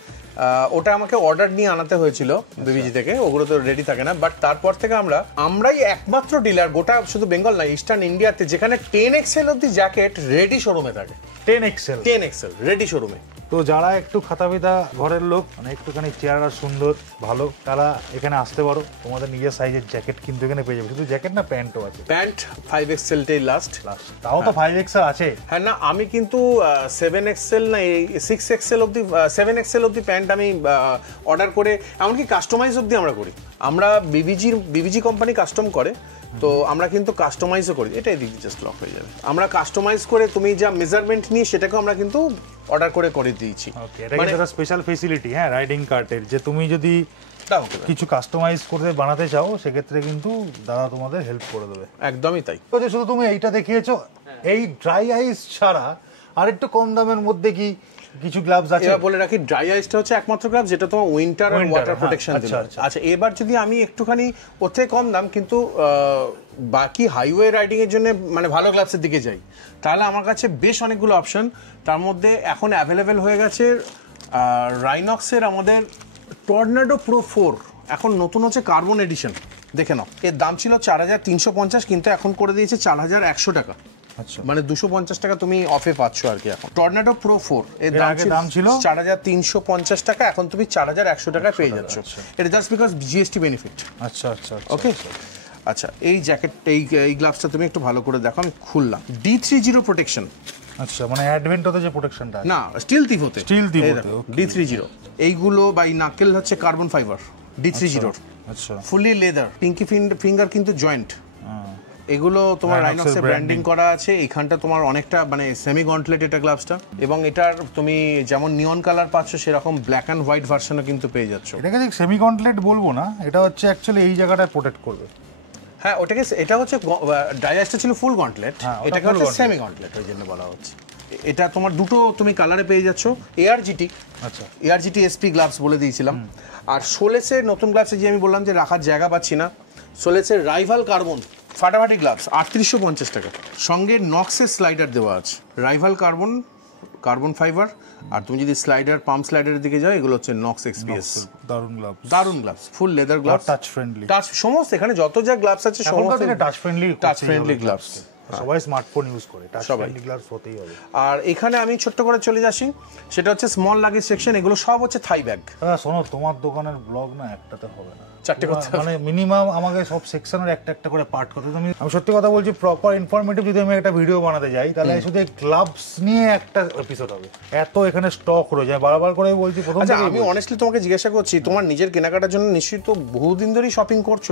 ওটা আমাকে অর্ডার নিয়ে আনাতে হয়েছিল বিবিজি থেকে, ওগুলো তো রেডি থাকে না। বাট তারপর থেকে আমরাই একমাত্র ডিলার গোটা শুধু বেঙ্গল না, ইস্টার্ন ইন্ডিয়াতে, যেখানে 10 এক্সেল অব্দি জ্যাকেট রেডি শোরুমে থাকে। 10 এক্সেল, 10 এক্সেল রেডি শোরুমে। তো যারা একটু খাতাপিতা ঘরের লোক, মানে একটুখানি চেহারা সুন্দর ভালো, তারা এখানে আসতে পারো, তোমাদের নিজের সাইজের জ্যাকেট কিন্তু এখানে পেয়ে যাবে। শুধু জ্যাকেট না, প্যান্টও আছে। প্যান্ট 5 এক্সেলটাই লাস্ট, তাও তো 5 এক্সেল আছে। হ্যাঁ, না আমি কিন্তু 7 এক্সেল না 6 এক্সেল অব্দি, 7 এক্সেল অব্দি প্যান্ট আমি অর্ডার করে, এমনকি কাস্টমাইজ অব্দি আমরা করি। আমরা বিবিজি কোম্পানি কাস্টম করে, তো আমরা কিন্তু কাস্টমাইজও করি। এটা এদিক জাস্ট লক হয়ে যাবে। আমরা কাস্টমাইজ করে তুমি যা মেজারমেন্ট নিয়ে সেটাকেও আমরা কিন্তু অর্ডার করে দিয়েছি। মানে এটা স্পেশাল ফেসিলিটি, হ্যাঁ, রাইডিং কার্টের, যে তুমি যদি কিছু কাস্টমাইজ করে বানাতে চাও সেক্ষেত্রে কিন্তু দাদা তোমাদের হেল্প করে দেবে। একদমই তাই। তো যে শুধু তুমি এইটা দেখিয়েছো, এই ড্রাই আইস ছাড়া আর একটু কম দামের মধ্যে কি কিছু গ্লাভস আছে? এবার বলে রাখি, ড্রাই আইসটা হচ্ছে একমাত্র গ্লাভস যেটা তোমার উইন্টার আর ওয়াটার প্রোটেকশন দিবে। আচ্ছা, এবার যদি আমি একটুখানি ওতে কম দাম কিন্তু বাকি হাইওয়ে রাইডিং এর জন্য মানে ভালো গ্লাভসের দিকে যাই, তাহলে আমার কাছে বেশ অনেকগুলো অপশন। তার মধ্যে এখন অ্যাভেলেবেল হয়ে গেছে রাইনক্সের আমাদের টর্নেডো প্রো 4, এখন নতুন হচ্ছে কার্বন এডিশন। দেখে নাও, এর দাম ছিল 4350, কিন্তু এখন করে দিয়েছে 4100 টাকা। আচ্ছা, মানে 250 টাকা তুমি অফে পাচ্ছ আর কি। এখন টর্নেডো প্রো 4 এর দাম ছিল 4350 টাকা, এখন তুমি 4100 টাকায় পেয়ে যাচ্ছ। এটা জাস্ট বিকজ জিএসটি বেনিফিট। আচ্ছা আচ্ছা, ওকে। আচ্ছা, এই জ্যাকেট, এই গ্লাভসটা তুমি একটু ভালো করে দেখো, আমি খুললাম। D30 protection. আচ্ছা, মানে অ্যাডভেন্টোতে যে প্রোটেকশনটা, না স্টিল টিভোতে, D30 এইগুলো বাই নাকেল হচ্ছে কার্বন ফাইবার D30। আচ্ছা, ফুলি লেদার, পিঙ্কি ফিঙ্গার কিন্তু জয়েন্ট, এগুলো তোমার Rhinox-এর রাইনক্সের ব্র্যান্ডিং করা আছে। এইখানটা তোমার অনেকটা মানে সেমি গন্টলেট এটা গ্লাভসটা, এবং এটার তুমি যেমন নিয়ন কালার পাচ্ছ সেরকম ব্ল্যাক অ্যান্ড হোয়াইট ভার্সনও কিন্তু পেয়ে যাচ্ছ। এটাকে ঠিক সেমি গন্টলেট বলবো না, এটা হচ্ছে অ্যাকচুয়ালি এই জায়গাটায় প্রোটেক্ট করবে। হ্যাঁ ওটাকে, এটা হচ্ছে ডাইয়াসটা ছিল ফুল গন্টলেট, এটাকে হচ্ছে সেমি গন্টলেট ওই জন্য বলা হচ্ছে। এটা তোমার দুটো তুমি কালারে পেয়ে যাচ্ছ। এআরজিটি, আচ্ছা এআরজিটি এসপি গ্লাভস বলে দিয়েছিলাম। আর সোলেসের নতুন গ্লাভসে যে আমি বললাম যে রাখার জায়গা পাচ্ছি না, সোলেসের রাইভাল কার্বন ফাটাফাটি গ্লাভস 3850 টাকা, সঙ্গে নক্সের স্লাইডার দেওয়া আছে। রাইভাল কার্বন ফাইবার, আর তুমি যদি স্লাইডার পাম্প স্লাইডারের দিকে যাও এগুলো হচ্ছে নক্স এক্সপিএস। দারুন gloves, full leather gloves, touch friendly, touch সমস্ত এখানে যত যা গ্লাভস আছে সমস্ত টাচ ফ্রেন্ডলি গ্লাভস। সবাই স্মার্টফোন ইউজ করে, টাচ ফ্রেন্ডলি গ্লাভস হতেই হবে। আর এখানে আমি ছোট্ট করে চলে যাচ্ছি, সেটা হচ্ছে স্মল লাগেজ সেকশন। এগুলো সব হচ্ছে থাই ব্যাগ। হ্যাঁ শোনো, তোমার দোকানের ব্লগ না একটাতে হবে না, চারটে করতে হবে, মানে মিনিমাম আমাকে সব সেকশনের একটা একটা করে পার্ট করতে হবে। আমি সত্যি কথা বলছি, প্রপার ইনফরমেটিভ যদি আমি একটা ভিডিও বানাতে যাই তাহলে শুধু গ্লাভস নিয়ে একটা এপিসোড হবে। এত এখানে স্টক রয়ে যায়, বারবার করে বলছি প্রথম থেকে। আমি অনেস্টলি তোমাকে জিজ্ঞাসা করছি, তোমার নিজের কেনাকাটার জন্য নিশ্চয়ই তো বহুদিন ধরেই শপিং করছো,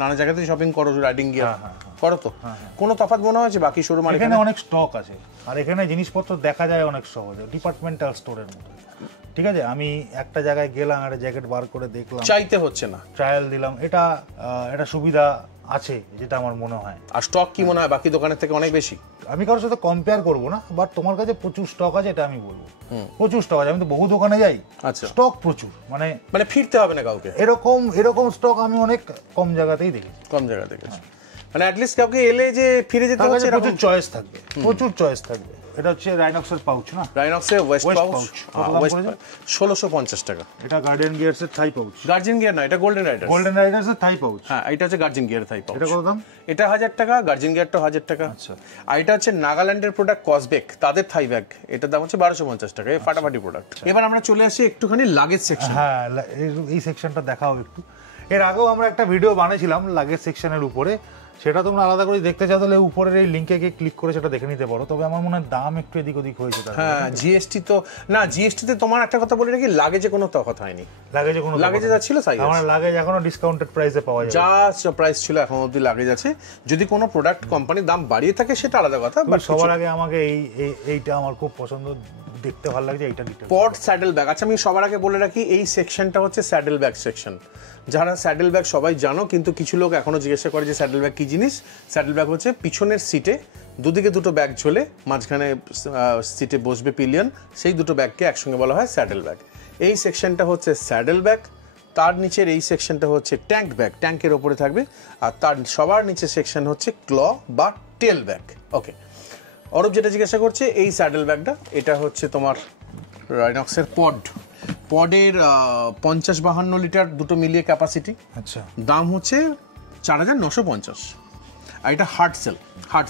নানা জায়গাতে শপিং করো, রাইডিং গিয়ার করো তো, কোনো তফাৎ মনে হয়েছে বাকি শোরুম? আর এখানে অনেক স্টক আছে, আর এখানে জিনিসপত্র দেখা যায় অনেক সহজে, ডিপার্টমেন্টাল স্টোরের মতো। ঠিক আছে, আমি একটা জায়গায় গেলাম, একটা জ্যাকেট বার করে দেখলাম, চাইতে হচ্ছে না, ট্রায়াল দিলাম, এটা সুবিধা আছে যেটা আমার মনে হয়। আর স্টক কি মনে হয় বাকি দোকানের থেকে অনেক বেশি? আমি কারোর সাথে কম্পেয়ার করবো না, বাট তোমার কাছে প্রচুর স্টক আছে এটা আমি বলবো। প্রচুর স্টক আছে, আমি তো বহু দোকানে যাই, আচ্ছা স্টক প্রচুর, মানে ফিরতে হবে না কাউকে। এরকম স্টক আমি অনেক কম জায়গাতেই দেখেছি, কম জায়গা দেখেছি, মানে অ্যাটলিস্ট কাউকে এলে যে ফিরে যেতে হচ্ছে, প্রচুর চয়েস থাকবে, প্রচুর চয়েস থাকবে। এটা হচ্ছে রাইনক্সের পাউচ না, রাইনক্সের ওয়েস্ট পাউচ 1650 টাকা। এটা গার্ডিয়ান গিয়ারস এর থাই পাউচ, গার্জিয়ান গিয়ার না, এটা গোল্ডেন রাইডার্স এর থাই পাউচ। হ্যাঁ এটা হচ্ছে গার্জিয়ান গিয়ার থাই পাউচ। এটা কত দাম? এটা 1000 টাকা, গার্জিয়ান গিয়ারটা 1000 টাকা। আচ্ছা, আর এটা হচ্ছে নাগাল্যান্ডের প্রোডাক্ট কসবেক, তাদের থাই ব্যাগ, এটার দাম হচ্ছে 1250 টাকা। এই ফাটাফাটি প্রোডাক্ট। এবার আমরা চলে আসি একটুখানি লাগেজ সেকশন। হ্যাঁ এই সেকশনটা দেখাও একটু। এর আগেও আমরা একটা ভিডিও বানিয়েছিলাম লাগেজ সেকশনের উপরে, সেটা তোমরা আলাদা করে দেখতে চাও তাহলে উপরের এই লিংকে গিয়ে ক্লিক করে সেটা দেখে নিতে পারো। তবে আমার মনে হয় দাম একটু এদিক ওদিক হয়েছে। হ্যাঁ জিএসটি তো না, জিএসটি তে তোমার একটা কথা বলে রাখি, লাগেজে কোনো তফাৎ হয়নি। লাগেজে যা ছিল তাই আমার লাগেজ এখনো ডিসকাউন্টেড প্রাইসে পাওয়া যায়, যা প্রাইস ছিল এখন অবধি লাগেজ আছে। যদি কোনো প্রোডাক্ট কোম্পানি দাম বাড়িয়ে থাকে সেটা আলাদা কথা, বাট সবার আগে আমাকে এইটা আমার খুব পছন্দ, দেখতে ভালো লাগছে এইটা। পড স্যাডেল ব্যাগ। আচ্ছা আমি সবার আগে বলে রাখি, এই সেকশনটা হচ্ছে স্যাডেল ব্যাগ সেকশন। যারা স্যাডেল ব্যাগ সবাই জানো, কিন্তু কিছু লোক এখনো জিজ্ঞাসা করে যে স্যাডেল ব্যাগ কি জিনিস। স্যাডেল ব্যাগ হচ্ছে পিছনের সিটে দুদিকে দুটো ব্যাগ ঝোলে, মাঝখানে সিটে বসবে পিলিয়ন, সেই দুটো ব্যাগকে একসঙ্গে বলা হয় স্যাডেল ব্যাগ। এই সেকশনটা হচ্ছে স্যাডেল ব্যাগ। তার নিচের এই সেকশনটা হচ্ছে ট্যাঙ্ক ব্যাগ, ট্যাঙ্কের ওপরে থাকবে। আর তার সবার নিচে সেকশন হচ্ছে ক্ল বা টেল ব্যাগ। ওকে, অরূপ যেটা জিজ্ঞাসা করছে, এই স্যাডেল ব্যাগটা, এটা হচ্ছে তোমার রাইনক্সের পডের 50-52 লিটার দুটো মিলিয়ে ক্যাপাসিটি। আচ্ছা, দাম হচ্ছে 4950। আর এটা হার্ড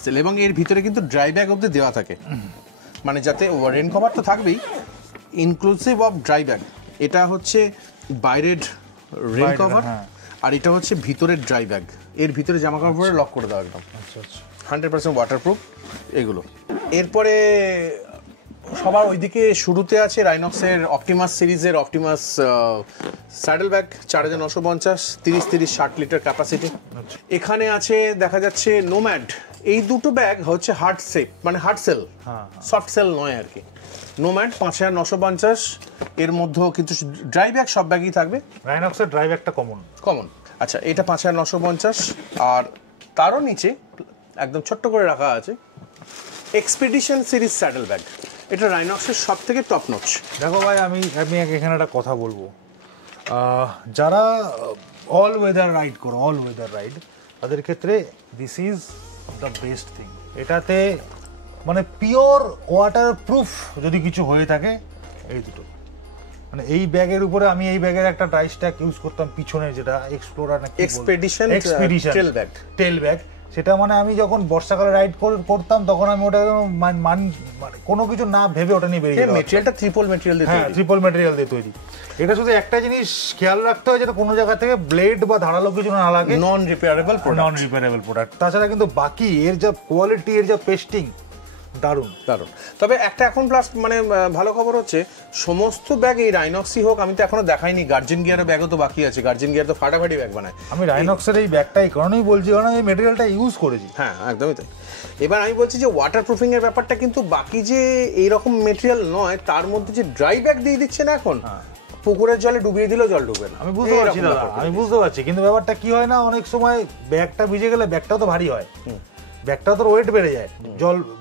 সেল, এবং এর ভিতরে কিন্তু ড্রাই ব্যাগ অব্দি দেওয়া থাকে, মানে যাতে রেন কভার তো থাকবেই, ইনক্লুসিভ অফ ড্রাই ব্যাগ। এটা হচ্ছে বাইরের রেন কভার, আর এটা হচ্ছে ভিতরের ড্রাই ব্যাগ। এর ভিতরে জামা কাপড় পরে লক করে দেওয়া একদম 100% ওয়াটারপ্রুফ এগুলো। এরপরে সবার ওইদিকে শুরুতে আছে রাইনক্সের অপটিমাস সিরিজের Optimus saddle bag 4950, 30-60 litre capacity. এখানে আছে দেখা যাচ্ছে নোম্যাড। এই দুটো ব্যাগ হচ্ছে হার্ড সেল, মানে হার্ড সেল, সফট সেল নয় আর কি। নোম্যাড 5950, এর মধ্যেও কিন্তু ড্রাই ব্যাগ সব ব্যাগই থাকবে। রাইনক্সের ড্রাই ব্যাগটা কমন। আচ্ছা, এটা 5950। আর তারও নিচে একদম ছোট্ট করে রাখা আছে এক্সপেডিশন সিরিজ স্যাডেল ব্যাগ। এটা রাইনক্সের সব থেকে টপ নচ। দেখো ভাই, আমি এখানে একটা কথা বলবো, যারা অল ওয়েদার রাইড তাদের ক্ষেত্রে this is the best thing. এটাতে মানে পিওর ওয়াটার প্রুফ যদি কিছু হয়ে থাকে, এই দুটো, মানে এই ব্যাগের উপরে আমি এই ব্যাগের একটা ড্রাই স্ট্যাক ইউজ করতাম পিছনে, যেটা এক্সপ্লোরার না এক্সপেডিশন টেল ব্যাগ। সেটা মানে আমি যখন বর্ষাকালে রাইড করতাম তখন আমি ওটা কোনো কিছু না ভেবে ওটা নিয়ে বেরিয়ে যেতাম। মেটেরিয়ালটা ট্রিপল মেটেরিয়াল দিয়ে তৈরি। এটা শুধু একটা জিনিস খেয়াল রাখতে হয়, যেটা কোনো জায়গা থেকে ব্লেড বা ধারালো কিছু না লাগে, নন রিপেয়ারেবল প্রোডাক্ট। তাছাড়া কিন্তু বাকি এর যা কোয়ালিটি, এর যা পেস্টিং, দারুণ দারুণ। তবে একটা এখন প্লাস মানে ভালো খবর হচ্ছে সমস্ত ব্যাগ এই রাইনক্সই হোক, আমি তো এখনো দেখাইনি গার্জেন গিয়ারের ব্যাগও তো বাকি আছে। গার্জেন গিয়ার তো ফাটাফাটি ব্যাগ বানায়। আমি রাইনক্সের এই ব্যাগটা এই কারণেই বলছি, কারণ এই মেটেরিয়ালটা ইউজ করেছি। হ্যাঁ একদমই তাই। এবার আমি বলছি যে ওয়াটার প্রুফিং এর ব্যাপারটা কিন্তু বাকি যে এইরকম মেটেরিয়াল নয়, তার মধ্যে যে ড্রাই ব্যাগ দিয়ে দিচ্ছে না এখন, পুকুরের জলে ডুবিয়ে দিলেও জল ডুবে না। আমি বুঝতে পারছি দাদা, আমি বুঝতে পারছি, কিন্তু ব্যাপারটা কি হয় না, অনেক সময় ব্যাগটা ভিজে গেলে ব্যাগটাও তো ভারী হয়, ব্যাগটাও তো ওয়েট বেড়ে যায়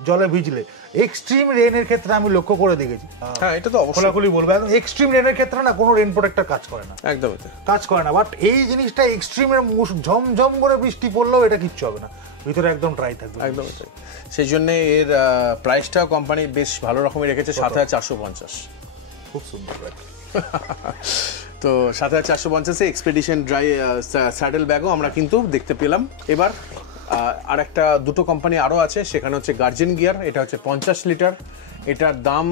জলে ভিজলে। এক্সট্রিম রেনের ক্ষেত্রে আমি লক্ষ্য করে দেখেছি, হ্যাঁ এটা তো অবশ্যই খোলাখুলি বলবো, একদম এক্সট্রিম রেনের ক্ষেত্রে না কোনো রেন প্রোটেক্টর কাজ করে না, একদমই তাই কাজ করে না। বাট এই জিনিসটা এক্সট্রিমের ঝমঝম করে বৃষ্টি পড়লেও এটা কিচ্ছু হবে না, ভিতরে একদম ড্রাই থাকবে। একদমই তাই। সেই জন্য এর প্রাইসটা কোম্পানি বেশ ভালো রকমের রেখেছে ৭,৪৫০। খুব সুন্দর ব্যাগ। তো ৭,৪৫০ এক্সপেডিশন ড্রাই স্যাডেল ব্যাগও আমরা কিন্তু দেখতে পেলাম। এবার আর একটা দুটো কোম্পানি আরও আছে, সেখানে হচ্ছে গার্জেন গিয়ার, এটা হচ্ছে 50 লিটার। এটার দাম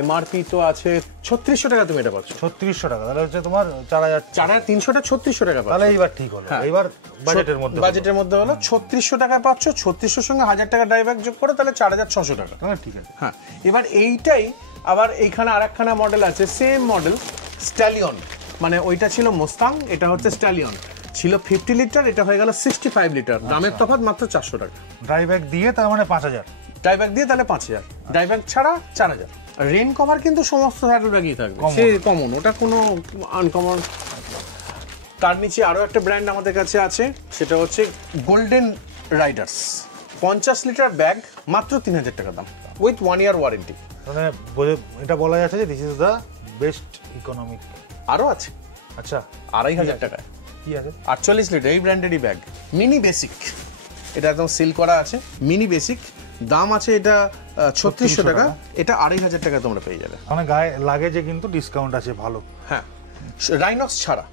এমআরপি তো আছে ৩৬০০ টাকা, তুমি এটা পাচ্ছ ৩৬০০ টাকা, তাহলে হচ্ছে তোমার ৪,৩০০টা ৩৬০০ টাকা পাচ্ছ। তাহলে এইবার ঠিক হলো, এইবার বাজেটের মধ্যে হলো ৩৬০০ টাকায় পাচ্ছ। ৩৬০০ সঙ্গে 1000 টাকা ড্রাই ব্যাগ যোগ করে তাহলে ৪,৬০০ টাকা। ঠিক আছে। হ্যাঁ, এবার এইটাই আবার এইখানে আরেকখানা মডেল আছে, সেম মডেল স্ট্যালিয়ন, মানে ওইটা ছিল মোস্তাং, এটা হচ্ছে স্ট্যালিয়ন। ছিল 50 লিটার, এটা হয়ে গেল 65 লিটার। দামের তফাৎ মাত্র 400 টাকা। ড্রাই ব্যাগ দিয়ে তার মানে 5000, ড্রাই ব্যাগ দিয়ে তাহলে 5000, ড্রাই ব্যাগ ছাড়া 4000। রেন কভার কিন্তু সমস্ত স্যাডেল ব্যাগই থাকবে, সে কমন, ওটা কোনো আনকমন। তার নিচে আরো একটা ব্র্যান্ড আমাদের কাছে আছে, সেটা হচ্ছে গোল্ডেন রাইডার্স। 50 লিটার ব্যাগ মাত্র 3000 টাকা দাম, উইথ 1 ইয়ার ওয়ারেন্টি। মানে এটা বলা যাচ্ছে যে this is the best economic. আরো আছে, আচ্ছা 2500 টাকায় কি আছে? 48 লিটার এই ব্র্যান্ডেরই ব্যাগ, মিনি বেসিক। এটা একদম সিল করা আছে, মিনি বেসিক। দাম আছে এটা 3600 টাকা, এটা 2500 টাকা তোমরা পেয়ে যাবে। মানে গায়ে লাগেজে কিন্তু ডিসকাউন্ট আছে ভালো। হ্যাঁ, রাইনক্স ছাড়া,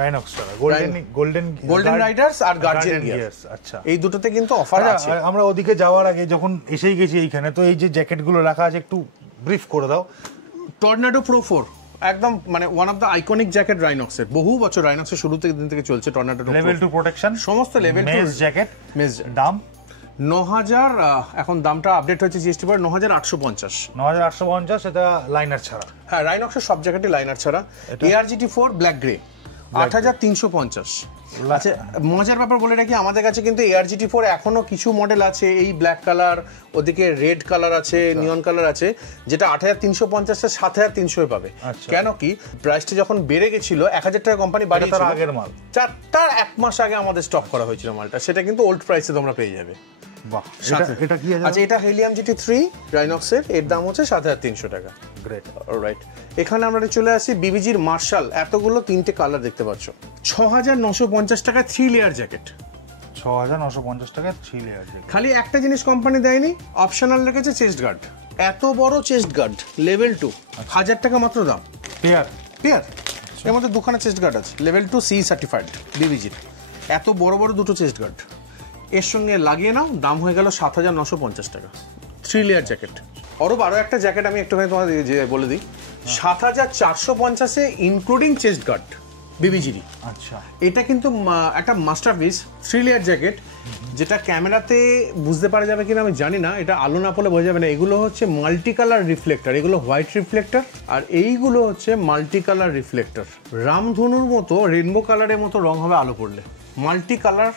রাইনক্স ছাড়া গোল্ডেন রাইডার্স আর গার্জিয়ান গিয়ার্স, আচ্ছা এই দুটোতে কিন্তু অফার আছে। আমরা ওদিকে যাওয়ার আগে যখন এসেই গেছি এইখানে, তো এই যে জ্যাকেটগুলো রাখা আছে একটু ব্রিফ করে দাও। টর্নেডো প্রো 4 একদম মানে one of the iconic jacket রাইনক্সের, বহু বছর রাইনক্সের শুরু থেকে দিন থেকে চলছে টর্নেডো লেভেল 2 প্রোটেকশন, সমস্ত লেভেল 2 মেজ জ্যাকেট। দাম 9000, এখন দামটা আপডেট হয়েছে জিএসটি পর 9850। 9850, এটা লাইনার ছাড়া। হ্যাঁ, রাইনক্সের সব জ্যাকেটই লাইনার ছাড়া। ARGT 4 black grey 8350। আচ্ছা, মজার ব্যাপার বলে রাখি, আমাদের কাছে কিন্তু ARGT 4 এখনো কিছু মডেল আছে, এই ব্ল্যাক কালার, ওদিকে রেড কালার আছে, নিয়ন কালার আছে, যেটা 8350 টা 7300 এ পাবে। কেন কি, প্রাইসটা যখন বেড়ে গেছিল 1000 টাকা কোম্পানি বাড়িয়েছিল, তার আগের মাল, তার এক মাস আগে আমাদের স্টক করা হয়েছিল মালটা, সেটা কিন্তু ওল্ড প্রাইসে তোমরা পেয়ে যাবে। বাহ, এটা কি আছে? আচ্ছা, এটা হেলিয়াম GT3 রাইনক্সের, এর দাম হচ্ছে 7300 টাকা। Great, alright. এখানে আমরা চলে আসি বিবিজির মার্শাল, এতগুলো 3টে কালার দেখতে পাচ্ছ, 6950 টাকা 3 লেয়ার জ্যাকেট। 6950 টাকা 3 লেয়ার জ্যাকেট। খালি একটা জিনিস কোম্পানি দেয়নি, অপশনাল রেখেছে চেস্ট গার্ড। এত বড় চেস্ট গার্ড, লেভেল 2, 1000 টাকা মাত্র দাম। পেয়ার এর মধ্যে দুখানা চেস্ট গার্ড আছে, লেভেল 2 CE সার্টিফাইড বিবিজির। এত বড় বড় দুটো চেস্ট গার্ড এর সঙ্গে লাগিয়ে নাও, দাম হয়ে গেল 7950 টাকা 3 লেয়ার জ্যাকেট। অরূপ, আরো একটা জ্যাকেট আমি একটুখানি তোমাদের বলে দিই, 7450 ইনক্লুডিং চেস্ট গার্ড বিবিজিরি। আচ্ছা, এটা কিন্তু একটা মাস্টারপিস 3 লেয়ার জ্যাকেট, যেটা ক্যামেরাতে বুঝতে পারা যাবে কিনা আমি জানি না, এটা আলো না পড়লে বোঝা যাবে না। এগুলো হচ্ছে মাল্টি কালার রিফ্লেক্টর, এগুলো হোয়াইট রিফ্লেক্টর, আর এইগুলো হচ্ছে মাল্টি কালার রিফ্লেক্টর। রামধনুর মতো রেনবো কালারের মতো রং হবে আলো পড়লে, মাল্টি কালার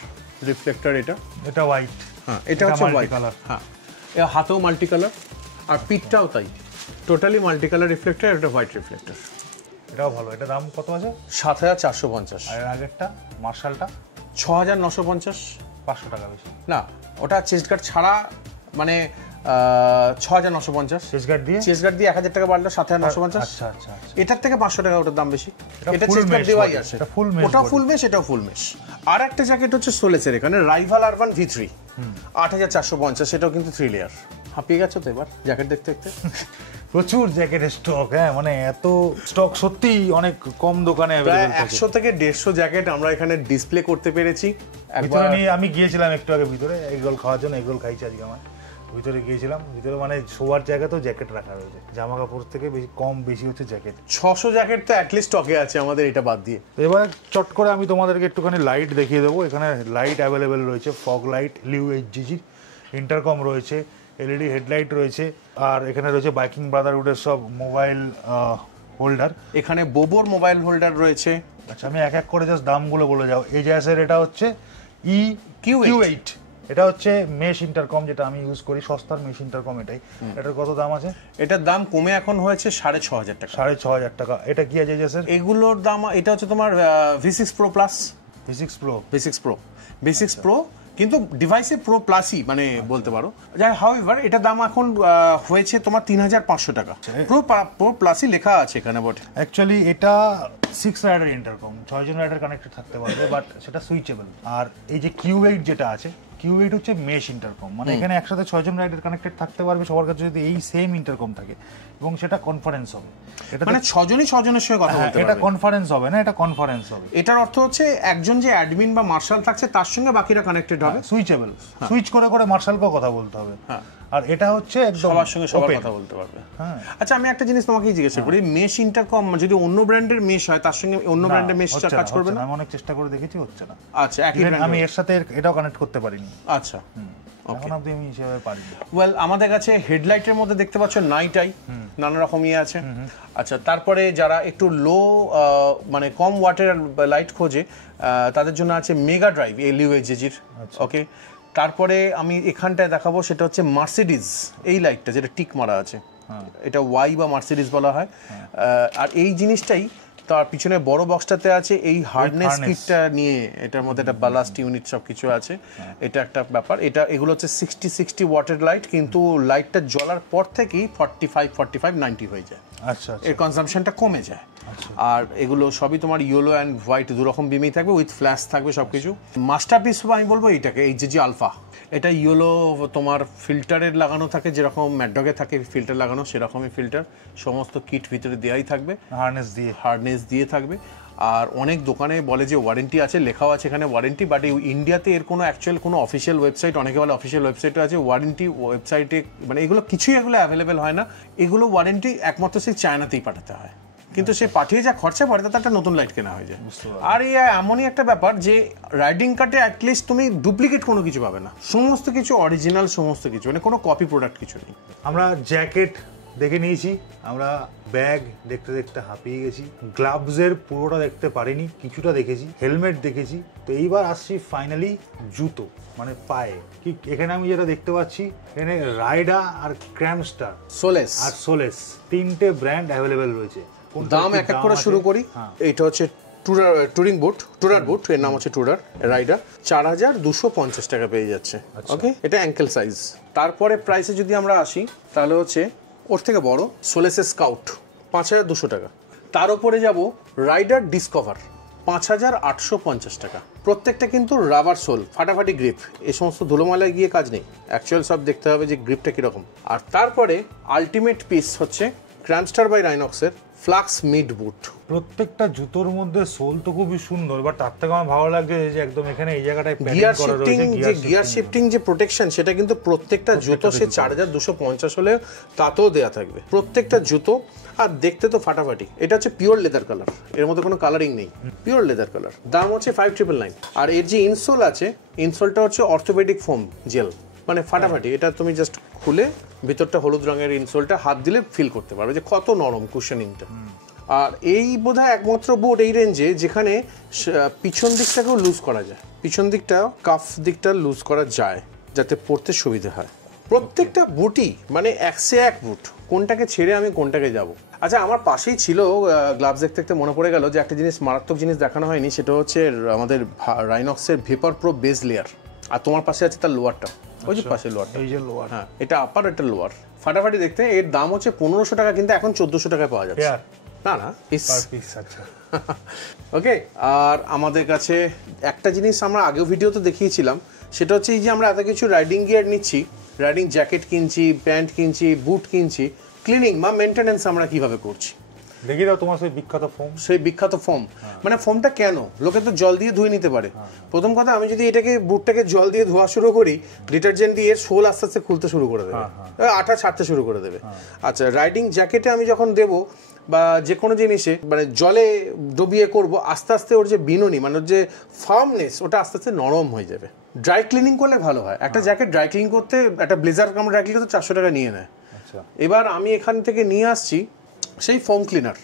রিফ্লেক্টর। এটা হোয়াইট, হ্যাঁ, এটা হচ্ছে হোয়াইট কালার। হ্যাঁ, এর হাতেও মাল্টি কালার, আর পিঠটাও তাই, টোটালি মাল্টি কালার রিফ্লেক্টর। এটা হোয়াইট রিফ্লেক্টর, এটাও ভালো। এটা দাম কত আছে? 7450। আর আগেরটা মার্শালটা 6950, 500 টাকা বেশি। না, ওটা চেস্ট গার্ড ছাড়া, মানে 6950। চেস্ট গার্ড দিয়ে 1000 টাকা বাড়লো 7950। আচ্ছা আচ্ছা, এটার থেকে 500 টাকা ওটার দাম বেশি। এটা ফুল চেস্ট গার্ড মেশ দেওয়াই body, আছে, এটা ফুল মেশ, ওটা ফুল মেশ, এটাও ফুল মেশ। আর একটা জ্যাকেট হচ্ছে সোলেসের, এখানে রাইভাল আরবান V3 8450, সেটাও কিন্তু 3 লেয়ার। হাঁপিয়ে গেছো তো এবার জ্যাকেট দেখতে দেখতে? প্রচুর জ্যাকেটের স্টক। হ্যাঁ, মানে এত স্টক সত্যি অনেক কম দোকানে প্রায় अवेलेबल থাকে। 100 থেকে 150 জ্যাকেট আমরা এখানে ডিসপ্লে করতে পেরেছি। একবার আমি গিয়েছিলাম একটু আগে ভিতরে এগরোল খাওয়ার জন্য, এগরোল খাইছি আজকে আমার। ভিতরে গিয়েছিলাম, ভিতরে মানে শোয়ার জায়গাতেও জ্যাকেট রাখা রয়েছে, জামা কাপড় থেকে বেশি হচ্ছে জ্যাকেট। 600 জ্যাকেট তো অ্যাটলিস্ট স্টকে আছে আমাদের, এটা বাদ দিয়ে। এবার চট করে আমি তোমাদেরকে একটুখানি লাইট দেখিয়ে দেবো। এখানে লাইট অ্যাভেলেবেল রয়েছে, fog light, Liu HGG, intercom রয়েছে, এলইডি হেডলাইট রয়েছে, আর এখানে রয়েছে বাইকিং ব্রাদারহুডের সব মোবাইল হোল্ডার। এখানে বোবোর মোবাইল হোল্ডার রয়েছে। আচ্ছা, আমি এক এক করে জাস্ট দামগুলো বলে যাও। এজাসের এটা হচ্ছে Q8, এটা হচ্ছে মেশ ইন্টারকম, যেটা আমি ইউজ করি, সস্তার মেশ ইন্টারকম এটাই। এটার কত দাম আছে? এটার দাম কমে এখন হয়েছে 6,500 টাকা। 6,500 টাকা। এটা কি আছে এজাসের? এগুলোর দাম, এটা হচ্ছে তোমার V6 Pro Plus, V6 Pro কিন্তু ডিভাইসে প্রো প্লাসই মানে বলতে পারো। যাই হাউএভার এটা দাম এখন হয়েছে তোমার 3,500 টাকা। প্রো প্লাসই লেখা আছে এখানে বটে। অ্যাকচুয়ালি এটা 6 রাইডার ইন্টারকম, 6 জন রাইডার কানেক্টেড থাকতে পারবে, বাট সেটা সুইচেবল। আর এই যে Q8 যেটা আছে, Q8 হচ্ছে মেশ ইন্টারকম, মানে এখানে একসাথে 6 জন রাইডার কানেক্টেড থাকতে পারবে সবার কাছে যদি এই সেম ইন্টারকম থাকে, এবং সেটা কনফারেন্স হবে। এটা মানে 6 জনের সঙ্গে কথা বলতে পারবে। এটা কনফারেন্স হবে না, এটা কনফারেন্স হবে। এটার অর্থ হচ্ছে একজন যে অ্যাডমিন বা মার্শাল থাকছে তার সঙ্গে বাকিরা কানেক্টেড হবে। সুইচেবল, সুইচ করে করে মার্শালকেও কথা বলতে হবে। আর এটা হচ্ছে একদম সবার সঙ্গে সবার কথা বলতে পারবে। আচ্ছা, আমি একটা জিনিস তোমাকে জিজ্ঞাসা করি, মেশ ইন্টারকম যদি অন্য ব্র্যান্ডের মেশ হয় তার সঙ্গে অন্য ব্র্যান্ডের মেশ কাজ করবে না? আমি অনেক চেষ্টা করে দেখেছি, হচ্ছে না। আচ্ছা, একই ব্র্যান্ড, আমি এর সাথে এটাও কানেক্ট করতে পারিনি। আচ্ছা, এখন অবধি আমি সেভাবে পারিনি। ওয়েল, আমাদের কাছে হেডলাইটের মধ্যে দেখতে পাচ্ছ নাইট আই, নানা রকম ইয়ে আছে। আচ্ছা, তারপরে যারা একটু লো মানে কম ওয়াটের লাইট খোঁজে তাদের জন্য আছে মেগা ড্রাইভ LUHG-র। ওকে, তারপরে আমি এখানটায় দেখাবো, সেটা হচ্ছে মার্সিডিজ এই লাইটটা যেটা টিক মারা আছে, এটা ওয়াই বা মার্সিডিজ বলা হয়। আর এই জিনিসটাই তার পিছনে বড় বক্সটাতে আছে এই হার্ডনেস কিটটা নিয়ে, এটার মধ্যে একটা বালাস্ট ইউনিট সব কিছু আছে। এটা একটা ব্যাপার। এগুলো হচ্ছে 60 ওয়াটের লাইট, কিন্তু লাইটটা জ্বলার পর থেকেই 45, 90 হয়ে যায়। আচ্ছা, এর কনজাম্পশনটা কমে যায়। আর এগুলো সবই তোমার ইয়েলো অ্যান্ড হোয়াইট দু রকম বিমেই থাকবে, উইথ ফ্ল্যাশ থাকবে সবকিছু। মাস্টারপিস আমি বলবো এইটাকে, HG আলফা। এটা ইয়েলো তোমার ফিল্টারের লাগানো থাকে, যেরকম ম্যাডডগে থাকে ফিল্টার লাগানো, সেরকমই ফিল্টার সমস্ত কিট ভিতরে দেওয়াই থাকবে, হার্ডনেস দিয়ে থাকবে। আর অনেক দোকানে বলে যে ওয়ারেন্টি আছে, লেখাও আছে এখানে ওয়ারেন্টি, বাট ইন্ডিয়াতে এর কোনো অ্যাকচুয়াল কোনো অফিসিয়াল ওয়েবসাইট, অনেকে বলে অফিসিয়াল ওয়েবসাইটও আছে, ওয়ারেন্টি ওয়েবসাইটে মানে এগুলো কিছুই এগুলো অ্যাভেলেবেল হয় না। এগুলো ওয়ারেন্টি একমাত্র সেই চায়নাতেই পাঠাতে হয়, কিন্তু সে পাঠিয়ে যা খরচা পড়ে তাতে একটা নতুন লাইট কেনা হয়ে যায়। আর এই এমনই একটা ব্যাপার যে রাইডিং কার্টে অ্যাটলিস্ট তুমি ডুপ্লিকেট কোনো কিছু পাবে না, সমস্ত কিছু অরিজিনাল, সমস্ত কিছু, মানে কোনো কপি প্রোডাক্ট কিছু নেই। আমরা জ্যাকেট দেখে নিয়েছি, আমরা ব্যাগ দেখতে দেখতে হাঁপিয়ে গেছি, গ্লাভসের পুরোটা দেখতে পারিনি, কিছুটা দেখেছি, হেলমেট দেখেছি। তো এইবার আসছি ফাইনালি জুতো, মানে পায়ে। কি এখানে আমি যেটা দেখতে পাচ্ছি, এখানে রাইডা আর ক্র্যামস্টার, সোলেস তিনটে ব্র্যান্ড অ্যাভেলেবেল রয়েছে। দাম এক এক করে শুরু করি। এটা হচ্ছে টুরার বুট, এর নাম হচ্ছে টুরার রাইডার, 4,250 টাকা পেয়ে যাচ্ছে। ওকে, এটা অ্যাঙ্কেল সাইজ। তারপরে প্রাইসে যদি আমরা আসি, তাহলে হচ্ছে ওর থেকে বড় সোলেসের স্কাউট, 5,200 টাকা। তার উপরে যাব রাইডার ডিসকভার, 5,850 টাকা। প্রত্যেকটা কিন্তু রাবার সোল, ফাটাফাটি গ্রিপ, এই সমস্ত ধুলোমালায় গিয়ে কাজ নেই, অ্যাকচুয়াল সব দেখতে হবে যে গ্রিপটা কিরকম। আর তারপরে আলটিমেট পিস হচ্ছে ক্র্যামস্টার বাই রাইনক্সের ফ্লাক্স মিড বুট। প্রত্যেকটা জুতোর মধ্যে সোল তো খুবই সুন্দর, বাট তার থেকে আমার ভালো লাগছে যে একদম এখানে এই জায়গাটায় গিয়ার শিফটিং যে প্রোটেকশন, সেটা কিন্তু প্রত্যেকটা জুতো সে 4,250 হলে তাতেও দেয়া থাকবে প্রত্যেকটা জুতো। আর দেখতে তো ফাটাফাটি। এটা হচ্ছে পিওর লেদার কালার, এর মধ্যে কোনো কালারিং নেই, পিওর লেদার কালার। দাম হচ্ছে 5,999। আর এর যে ইনসোল আছে, ইনসোলটা হচ্ছে অর্থোপেডিক ফোম জেল, মানে ফাটাফাটি। এটা তুমি জাস্ট খুলে ভিতরটা হলুদ রঙের ইনসোলটা হাত দিলে ফিল করতে পারবে যে কত নরম কুশনিংটা। আর এই বোধহয় একমাত্র বুট এই রেঞ্জে যেখানে পিছন দিকটাকেও লুজ করা যায়, পিছন দিকটা কাফ দিকটা লুজ করা যায় যাতে পরতে সুবিধা হয়। প্রত্যেকটা বুটই মানে একসে এক বুট, কোনটাকে ছেড়ে আমি কোনটাকে যাব। আচ্ছা, আমার পাশেই ছিল গ্লাভস দেখতে দেখতে মনে পড়ে গেল যে একটা জিনিস, মারাত্মক জিনিস দেখানো হয়নি, সেটা হচ্ছে আমাদের রাইনক্সের ভেপার প্রো বেস লেয়ার। আর তোমার পাশে আছে তার লোয়ারটা, ওই যে পাশে লোয়ারটা, এই যে লোয়ার। হ্যাঁ, এটা আপার, এটা লোয়ার, ফাটাফাটি দেখতে। এর দাম হচ্ছে 1,500 টাকা, কিন্তু এখন 1,400 টাকায় পাওয়া যাচ্ছে। না ওকে। আর আমাদের কাছে একটা জিনিস আমরা আগেও ভিডিওতে দেখিয়েছিলাম, সেটা হচ্ছে এই যে আমরা এত কিছু রাইডিং গিয়ার নিচ্ছি, রাইডিং জ্যাকেট কিনছি, প্যান্ট কিনছি, বুট কিনছি, ক্লিনিং বা মেনটেনেন্স আমরা কিভাবে করছি দেখি দাও। তোমার সেই বিখ্যাত ফোম, মানে ফোমটা কেন লোকে তো জল দিয়ে ধুয়ে নিতে পারে। প্রথম কথা, আমি যদি এটাকে বুটটাকে জল দিয়ে ধোয়া শুরু করি, ডিটারজেন্ট দিয়ে এর সোল আস্তে আস্তে খুলতে শুরু করে দেবে, আঠা ছাড়তে শুরু করে দেবে। আচ্ছা, রাইডিং জ্যাকেটে আমি যখন দেবো বা যে কোনো জিনিসে মানে জলে ডুবিয়ে করব, আস্তে আস্তে ওর যে বিনুনি মানে ওর যে ফার্মনেস, ওটা আস্তে আস্তে নরম হয়ে যাবে। ড্রাই ক্লিনিং করলে ভালো হয়। একটা জ্যাকেট ড্রাই ক্লিন করতে, একটা ব্লেজার আমরা ড্রাই ক্লিন করতে 400 টাকা নিয়ে নেয়। আচ্ছা, এবার আমি এখান থেকে নিয়ে আসছি সেই foam cleaner,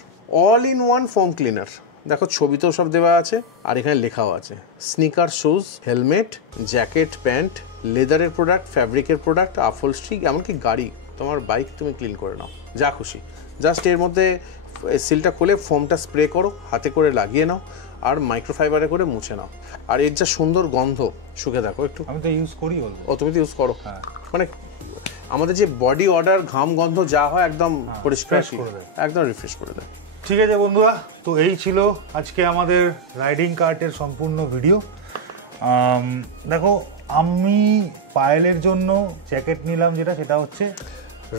all in one foam cleaner. দেখো ছবিতেও সব দেওয়া আছে আর এখানে লেখাও আছে। Sneaker, shoes, helmet, jacket, pant, লেদারের প্রোডাক্ট, ফ্যাব্রিকের প্রোডাক্ট, আপহোলস্ট্রি, এমনকি গাড়ি, তোমার বাইক তুমি ক্লিন করে নাও যা খুশি। জাস্ট এর মধ্যে সিলটা খুলে ফোমটা স্প্রে করো, হাতে করে লাগিয়ে নাও আর মাইক্রোফাইবারে করে মুছে নাও। আর এর যা সুন্দর গন্ধ, শুকে দেখো একটু। আমি তো ইউজ করি বলবো। ও তুমি তো ইউজ করো? হ্যাঁ। মানে আমাদের যে বডি অর্ডার ঘাম গন্ধ যা হয় একদম পরিষ্কার করে দেয়, একদম রিফ্রেশ করে দেয়। ঠিক আছে বন্ধুরা, তো এই ছিল আজকে আমাদের রাইডিং কার্টের সম্পূর্ণ ভিডিও। দেখো, আমি পায়েলের জন্য জ্যাকেট নিলাম, সেটা হচ্ছে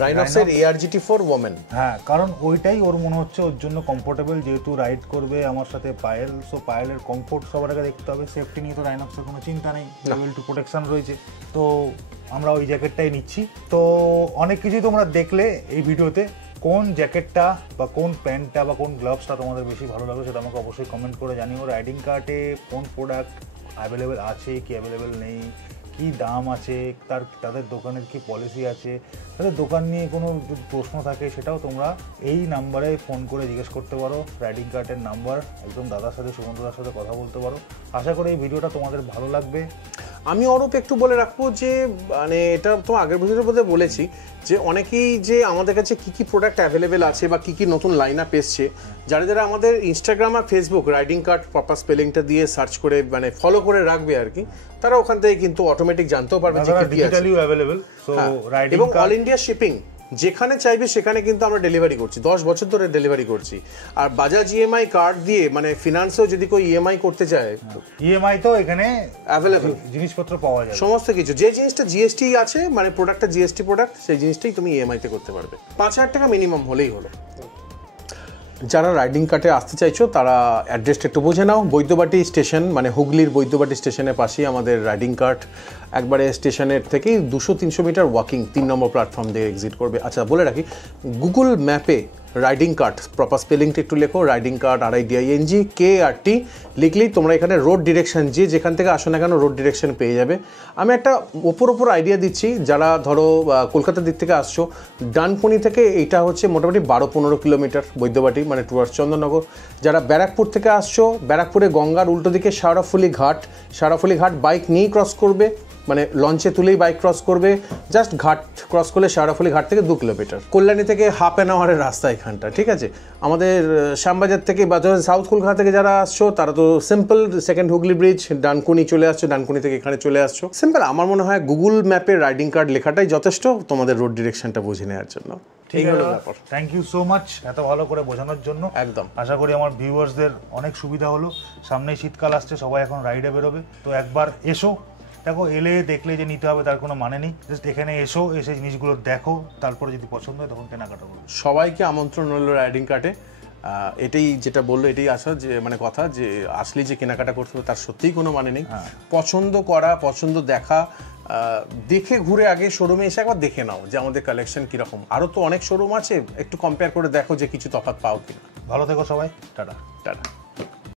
রাইনক্সের ARGT4 ওমেন। হ্যাঁ, কারণ ওইটাই ওর মনে হচ্ছে ওর জন্য কমফোর্টেবল, যেহেতু রাইড করবে আমার সাথে পায়েল। সো পায়েলের কমফোর্ট সবার আগে দেখতে হবে। সেফটি নিয়ে তো রাইনক্সের কোনো চিন্তা নেই, লেভেল 2 প্রোটেকশন রয়েছে। তো আমরা ওই জ্যাকেটটাই নিচ্ছি। তো অনেক কিছুই তোমরা দেখলে এই ভিডিওতে। কোন জ্যাকেটটা বা কোন প্যান্টটা বা কোন গ্লাভসটা তোমাদের বেশি ভালো লাগে সেটা আমাকে অবশ্যই কমেন্ট করে জানিও। রাইডিং কার্টে কোন প্রোডাক্ট অ্যাভেলেবেল আছে, কি অ্যাভেলেবেল নেই, কি দাম আছে, তাদের দোকানের কি পলিসি আছে, তাদের দোকান নিয়ে কোনো যদি প্রশ্ন থাকে সেটাও তোমরা এই নাম্বারে ফোন করে জিজ্ঞেস করতে পারো। রাইডিং কার্টের নাম্বার, একদম দাদার সাথে, সুমন্তদার সাথে কথা বলতে পারো। আশা করি এই ভিডিওটা তোমাদের ভালো লাগবে। আমি অরূপ একটু বলে রাখবো যে মানে এটা তো আগের ভিডিওর মধ্যে বলেছি যে অনেকেই যে আমাদের কাছে কি কি প্রোডাক্ট অ্যাভেলেবেল আছে বা কি কি নতুন লাইন আপ এসছে, যারা যারা আমাদের ইনস্টাগ্রাম আর ফেসবুক রাইডিং কার্ট প্রপার স্পেলিংটা দিয়ে সার্চ করে মানে ফলো করে রাখবে আর কি, তারা ওখান থেকে কিন্তু অটোমেটিক জানতেও পারবে যে কি কি আছে। ডিজিটালিও অ্যাভেলেবেল। সো রাইডিং এবং অল ইন্ডিয়া শিপিং, যেখানে চাইবে সেখানে কিন্তু আমরা ডেলিভারি করছি, 10 বছর ধরে ডেলিভারি করছি। আর বাজাজ ইএমআই কার্ড দিয়ে মানে ফিনান্সেও যদি কেউ ইএমআই করতে চায়, ইএমআই তো এখানে অ্যাভেলেবল, জিনিসপত্র পাওয়া যায় সমস্ত কিছু। যে জিনিসটা জিএসটি আছে মানে প্রোডাক্টটা জিএসটি প্রোডাক্ট, সেই জিনিসটাই তুমি ইএমআই তে করতে পারবে। 5,000 টাকা মিনিমাম হলেই হলো। যারা রাইডিং কার্টে আসতে চাইছো তারা অ্যাড্রেসটা একটু বুঝে নাও। বৈদ্যবাটি স্টেশন মানে হুগলির বৈদ্যবাটি স্টেশনের পাশেই আমাদের রাইডিং কার্ট। একবারে স্টেশনের থেকেই 200-300 মিটার ওয়াকিং, 3 নম্বর প্ল্যাটফর্ম দিয়ে এক্সিট করবে। আচ্ছা বলে রাখি, গুগল ম্যাপে রাইডিং কার্ট প্রপার স্পেলিংটা একটু লেখো, রাইডিং কার্ট RIDINGKART লিখলেই তোমরা এখানে রোড ডিরেকশন, যে যেখান থেকে আসো না কেন রোড ডিরেকশন পেয়ে যাবে। আমি একটা ওপর আইডিয়া দিচ্ছি, যারা ধরো কলকাতার দিক থেকে আসছো, ডানকুনি থেকে এইটা হচ্ছে মোটামুটি 12-15 কিলোমিটার বৈদ্যবাটি মানে টুয়ার্ডস চন্দননগর। যারা ব্যারাকপুর থেকে আসছো, ব্যারাকপুরে গঙ্গার উল্টো দিকে শেওড়াফুলি ঘাট বাইক নিয়েই ক্রস করবে, মানে লঞ্চে তুলেই বাইক ক্রস করবে। জাস্ট ঘাট ক্রস করলে শেওড়াফুলি ঘাট থেকে 2 কিলোমিটার। কল্যাণী থেকে হাফ অ্যান আওয়ারের রাস্তা এখানটা, ঠিক আছে। আমাদের শ্যামবাজার থেকে বা সাউথ কলকাতা থেকে যারা আসছো তারা তো simple, second Hooghly bridge, Dankuni চলে আসছো, ডানকুনি থেকে এখানে চলে আসছো। সিম্পল। আমার মনে হয় গুগল ম্যাপে রাইডিং কার্ড লেখাটাই যথেষ্ট তোমাদের রোড ডিরেকশনটা বুঝে নেওয়ার জন্য। ঠিক আছে, থ্যাংক ইউ সো মাচ এত ভালো করে বোঝানোর জন্য। একদম। আশা করি আমার ভিউয়ার্সদের অনেক সুবিধা হলো। সামনে শীতকাল আসছে, সবাই এখন রাইডে বেরোবে, তো একবার এসো। দেখো, এলে দেখলে যে নিতে হবে তার কোনো মানে নেই। জাস্ট এখানে এসে জিনিসগুলো দেখো, তারপরে যদি পছন্দ হয় তখন কেনাকাটা করো। সবাইকে আমন্ত্রণ রইল রাইডিং কার্টে। এটাই যেটা বললো, এটাই আসা যে মানে কথা যে আসলে যে কেনাকাটা করতে হবে তার সত্যিই কোনো মানে নেই। পছন্দ করা, পছন্দ দেখা, দেখে ঘুরে আগে শোরুমে এসে একবার দেখে নাও যে আমাদের কালেকশন কিরকম। আরও তো অনেক শোরুম আছে, একটু কম্পেয়ার করে দেখো যে কিছু তফাৎ পাও কিনা। ভালো থেকো সবাই, টাটা। টাটা।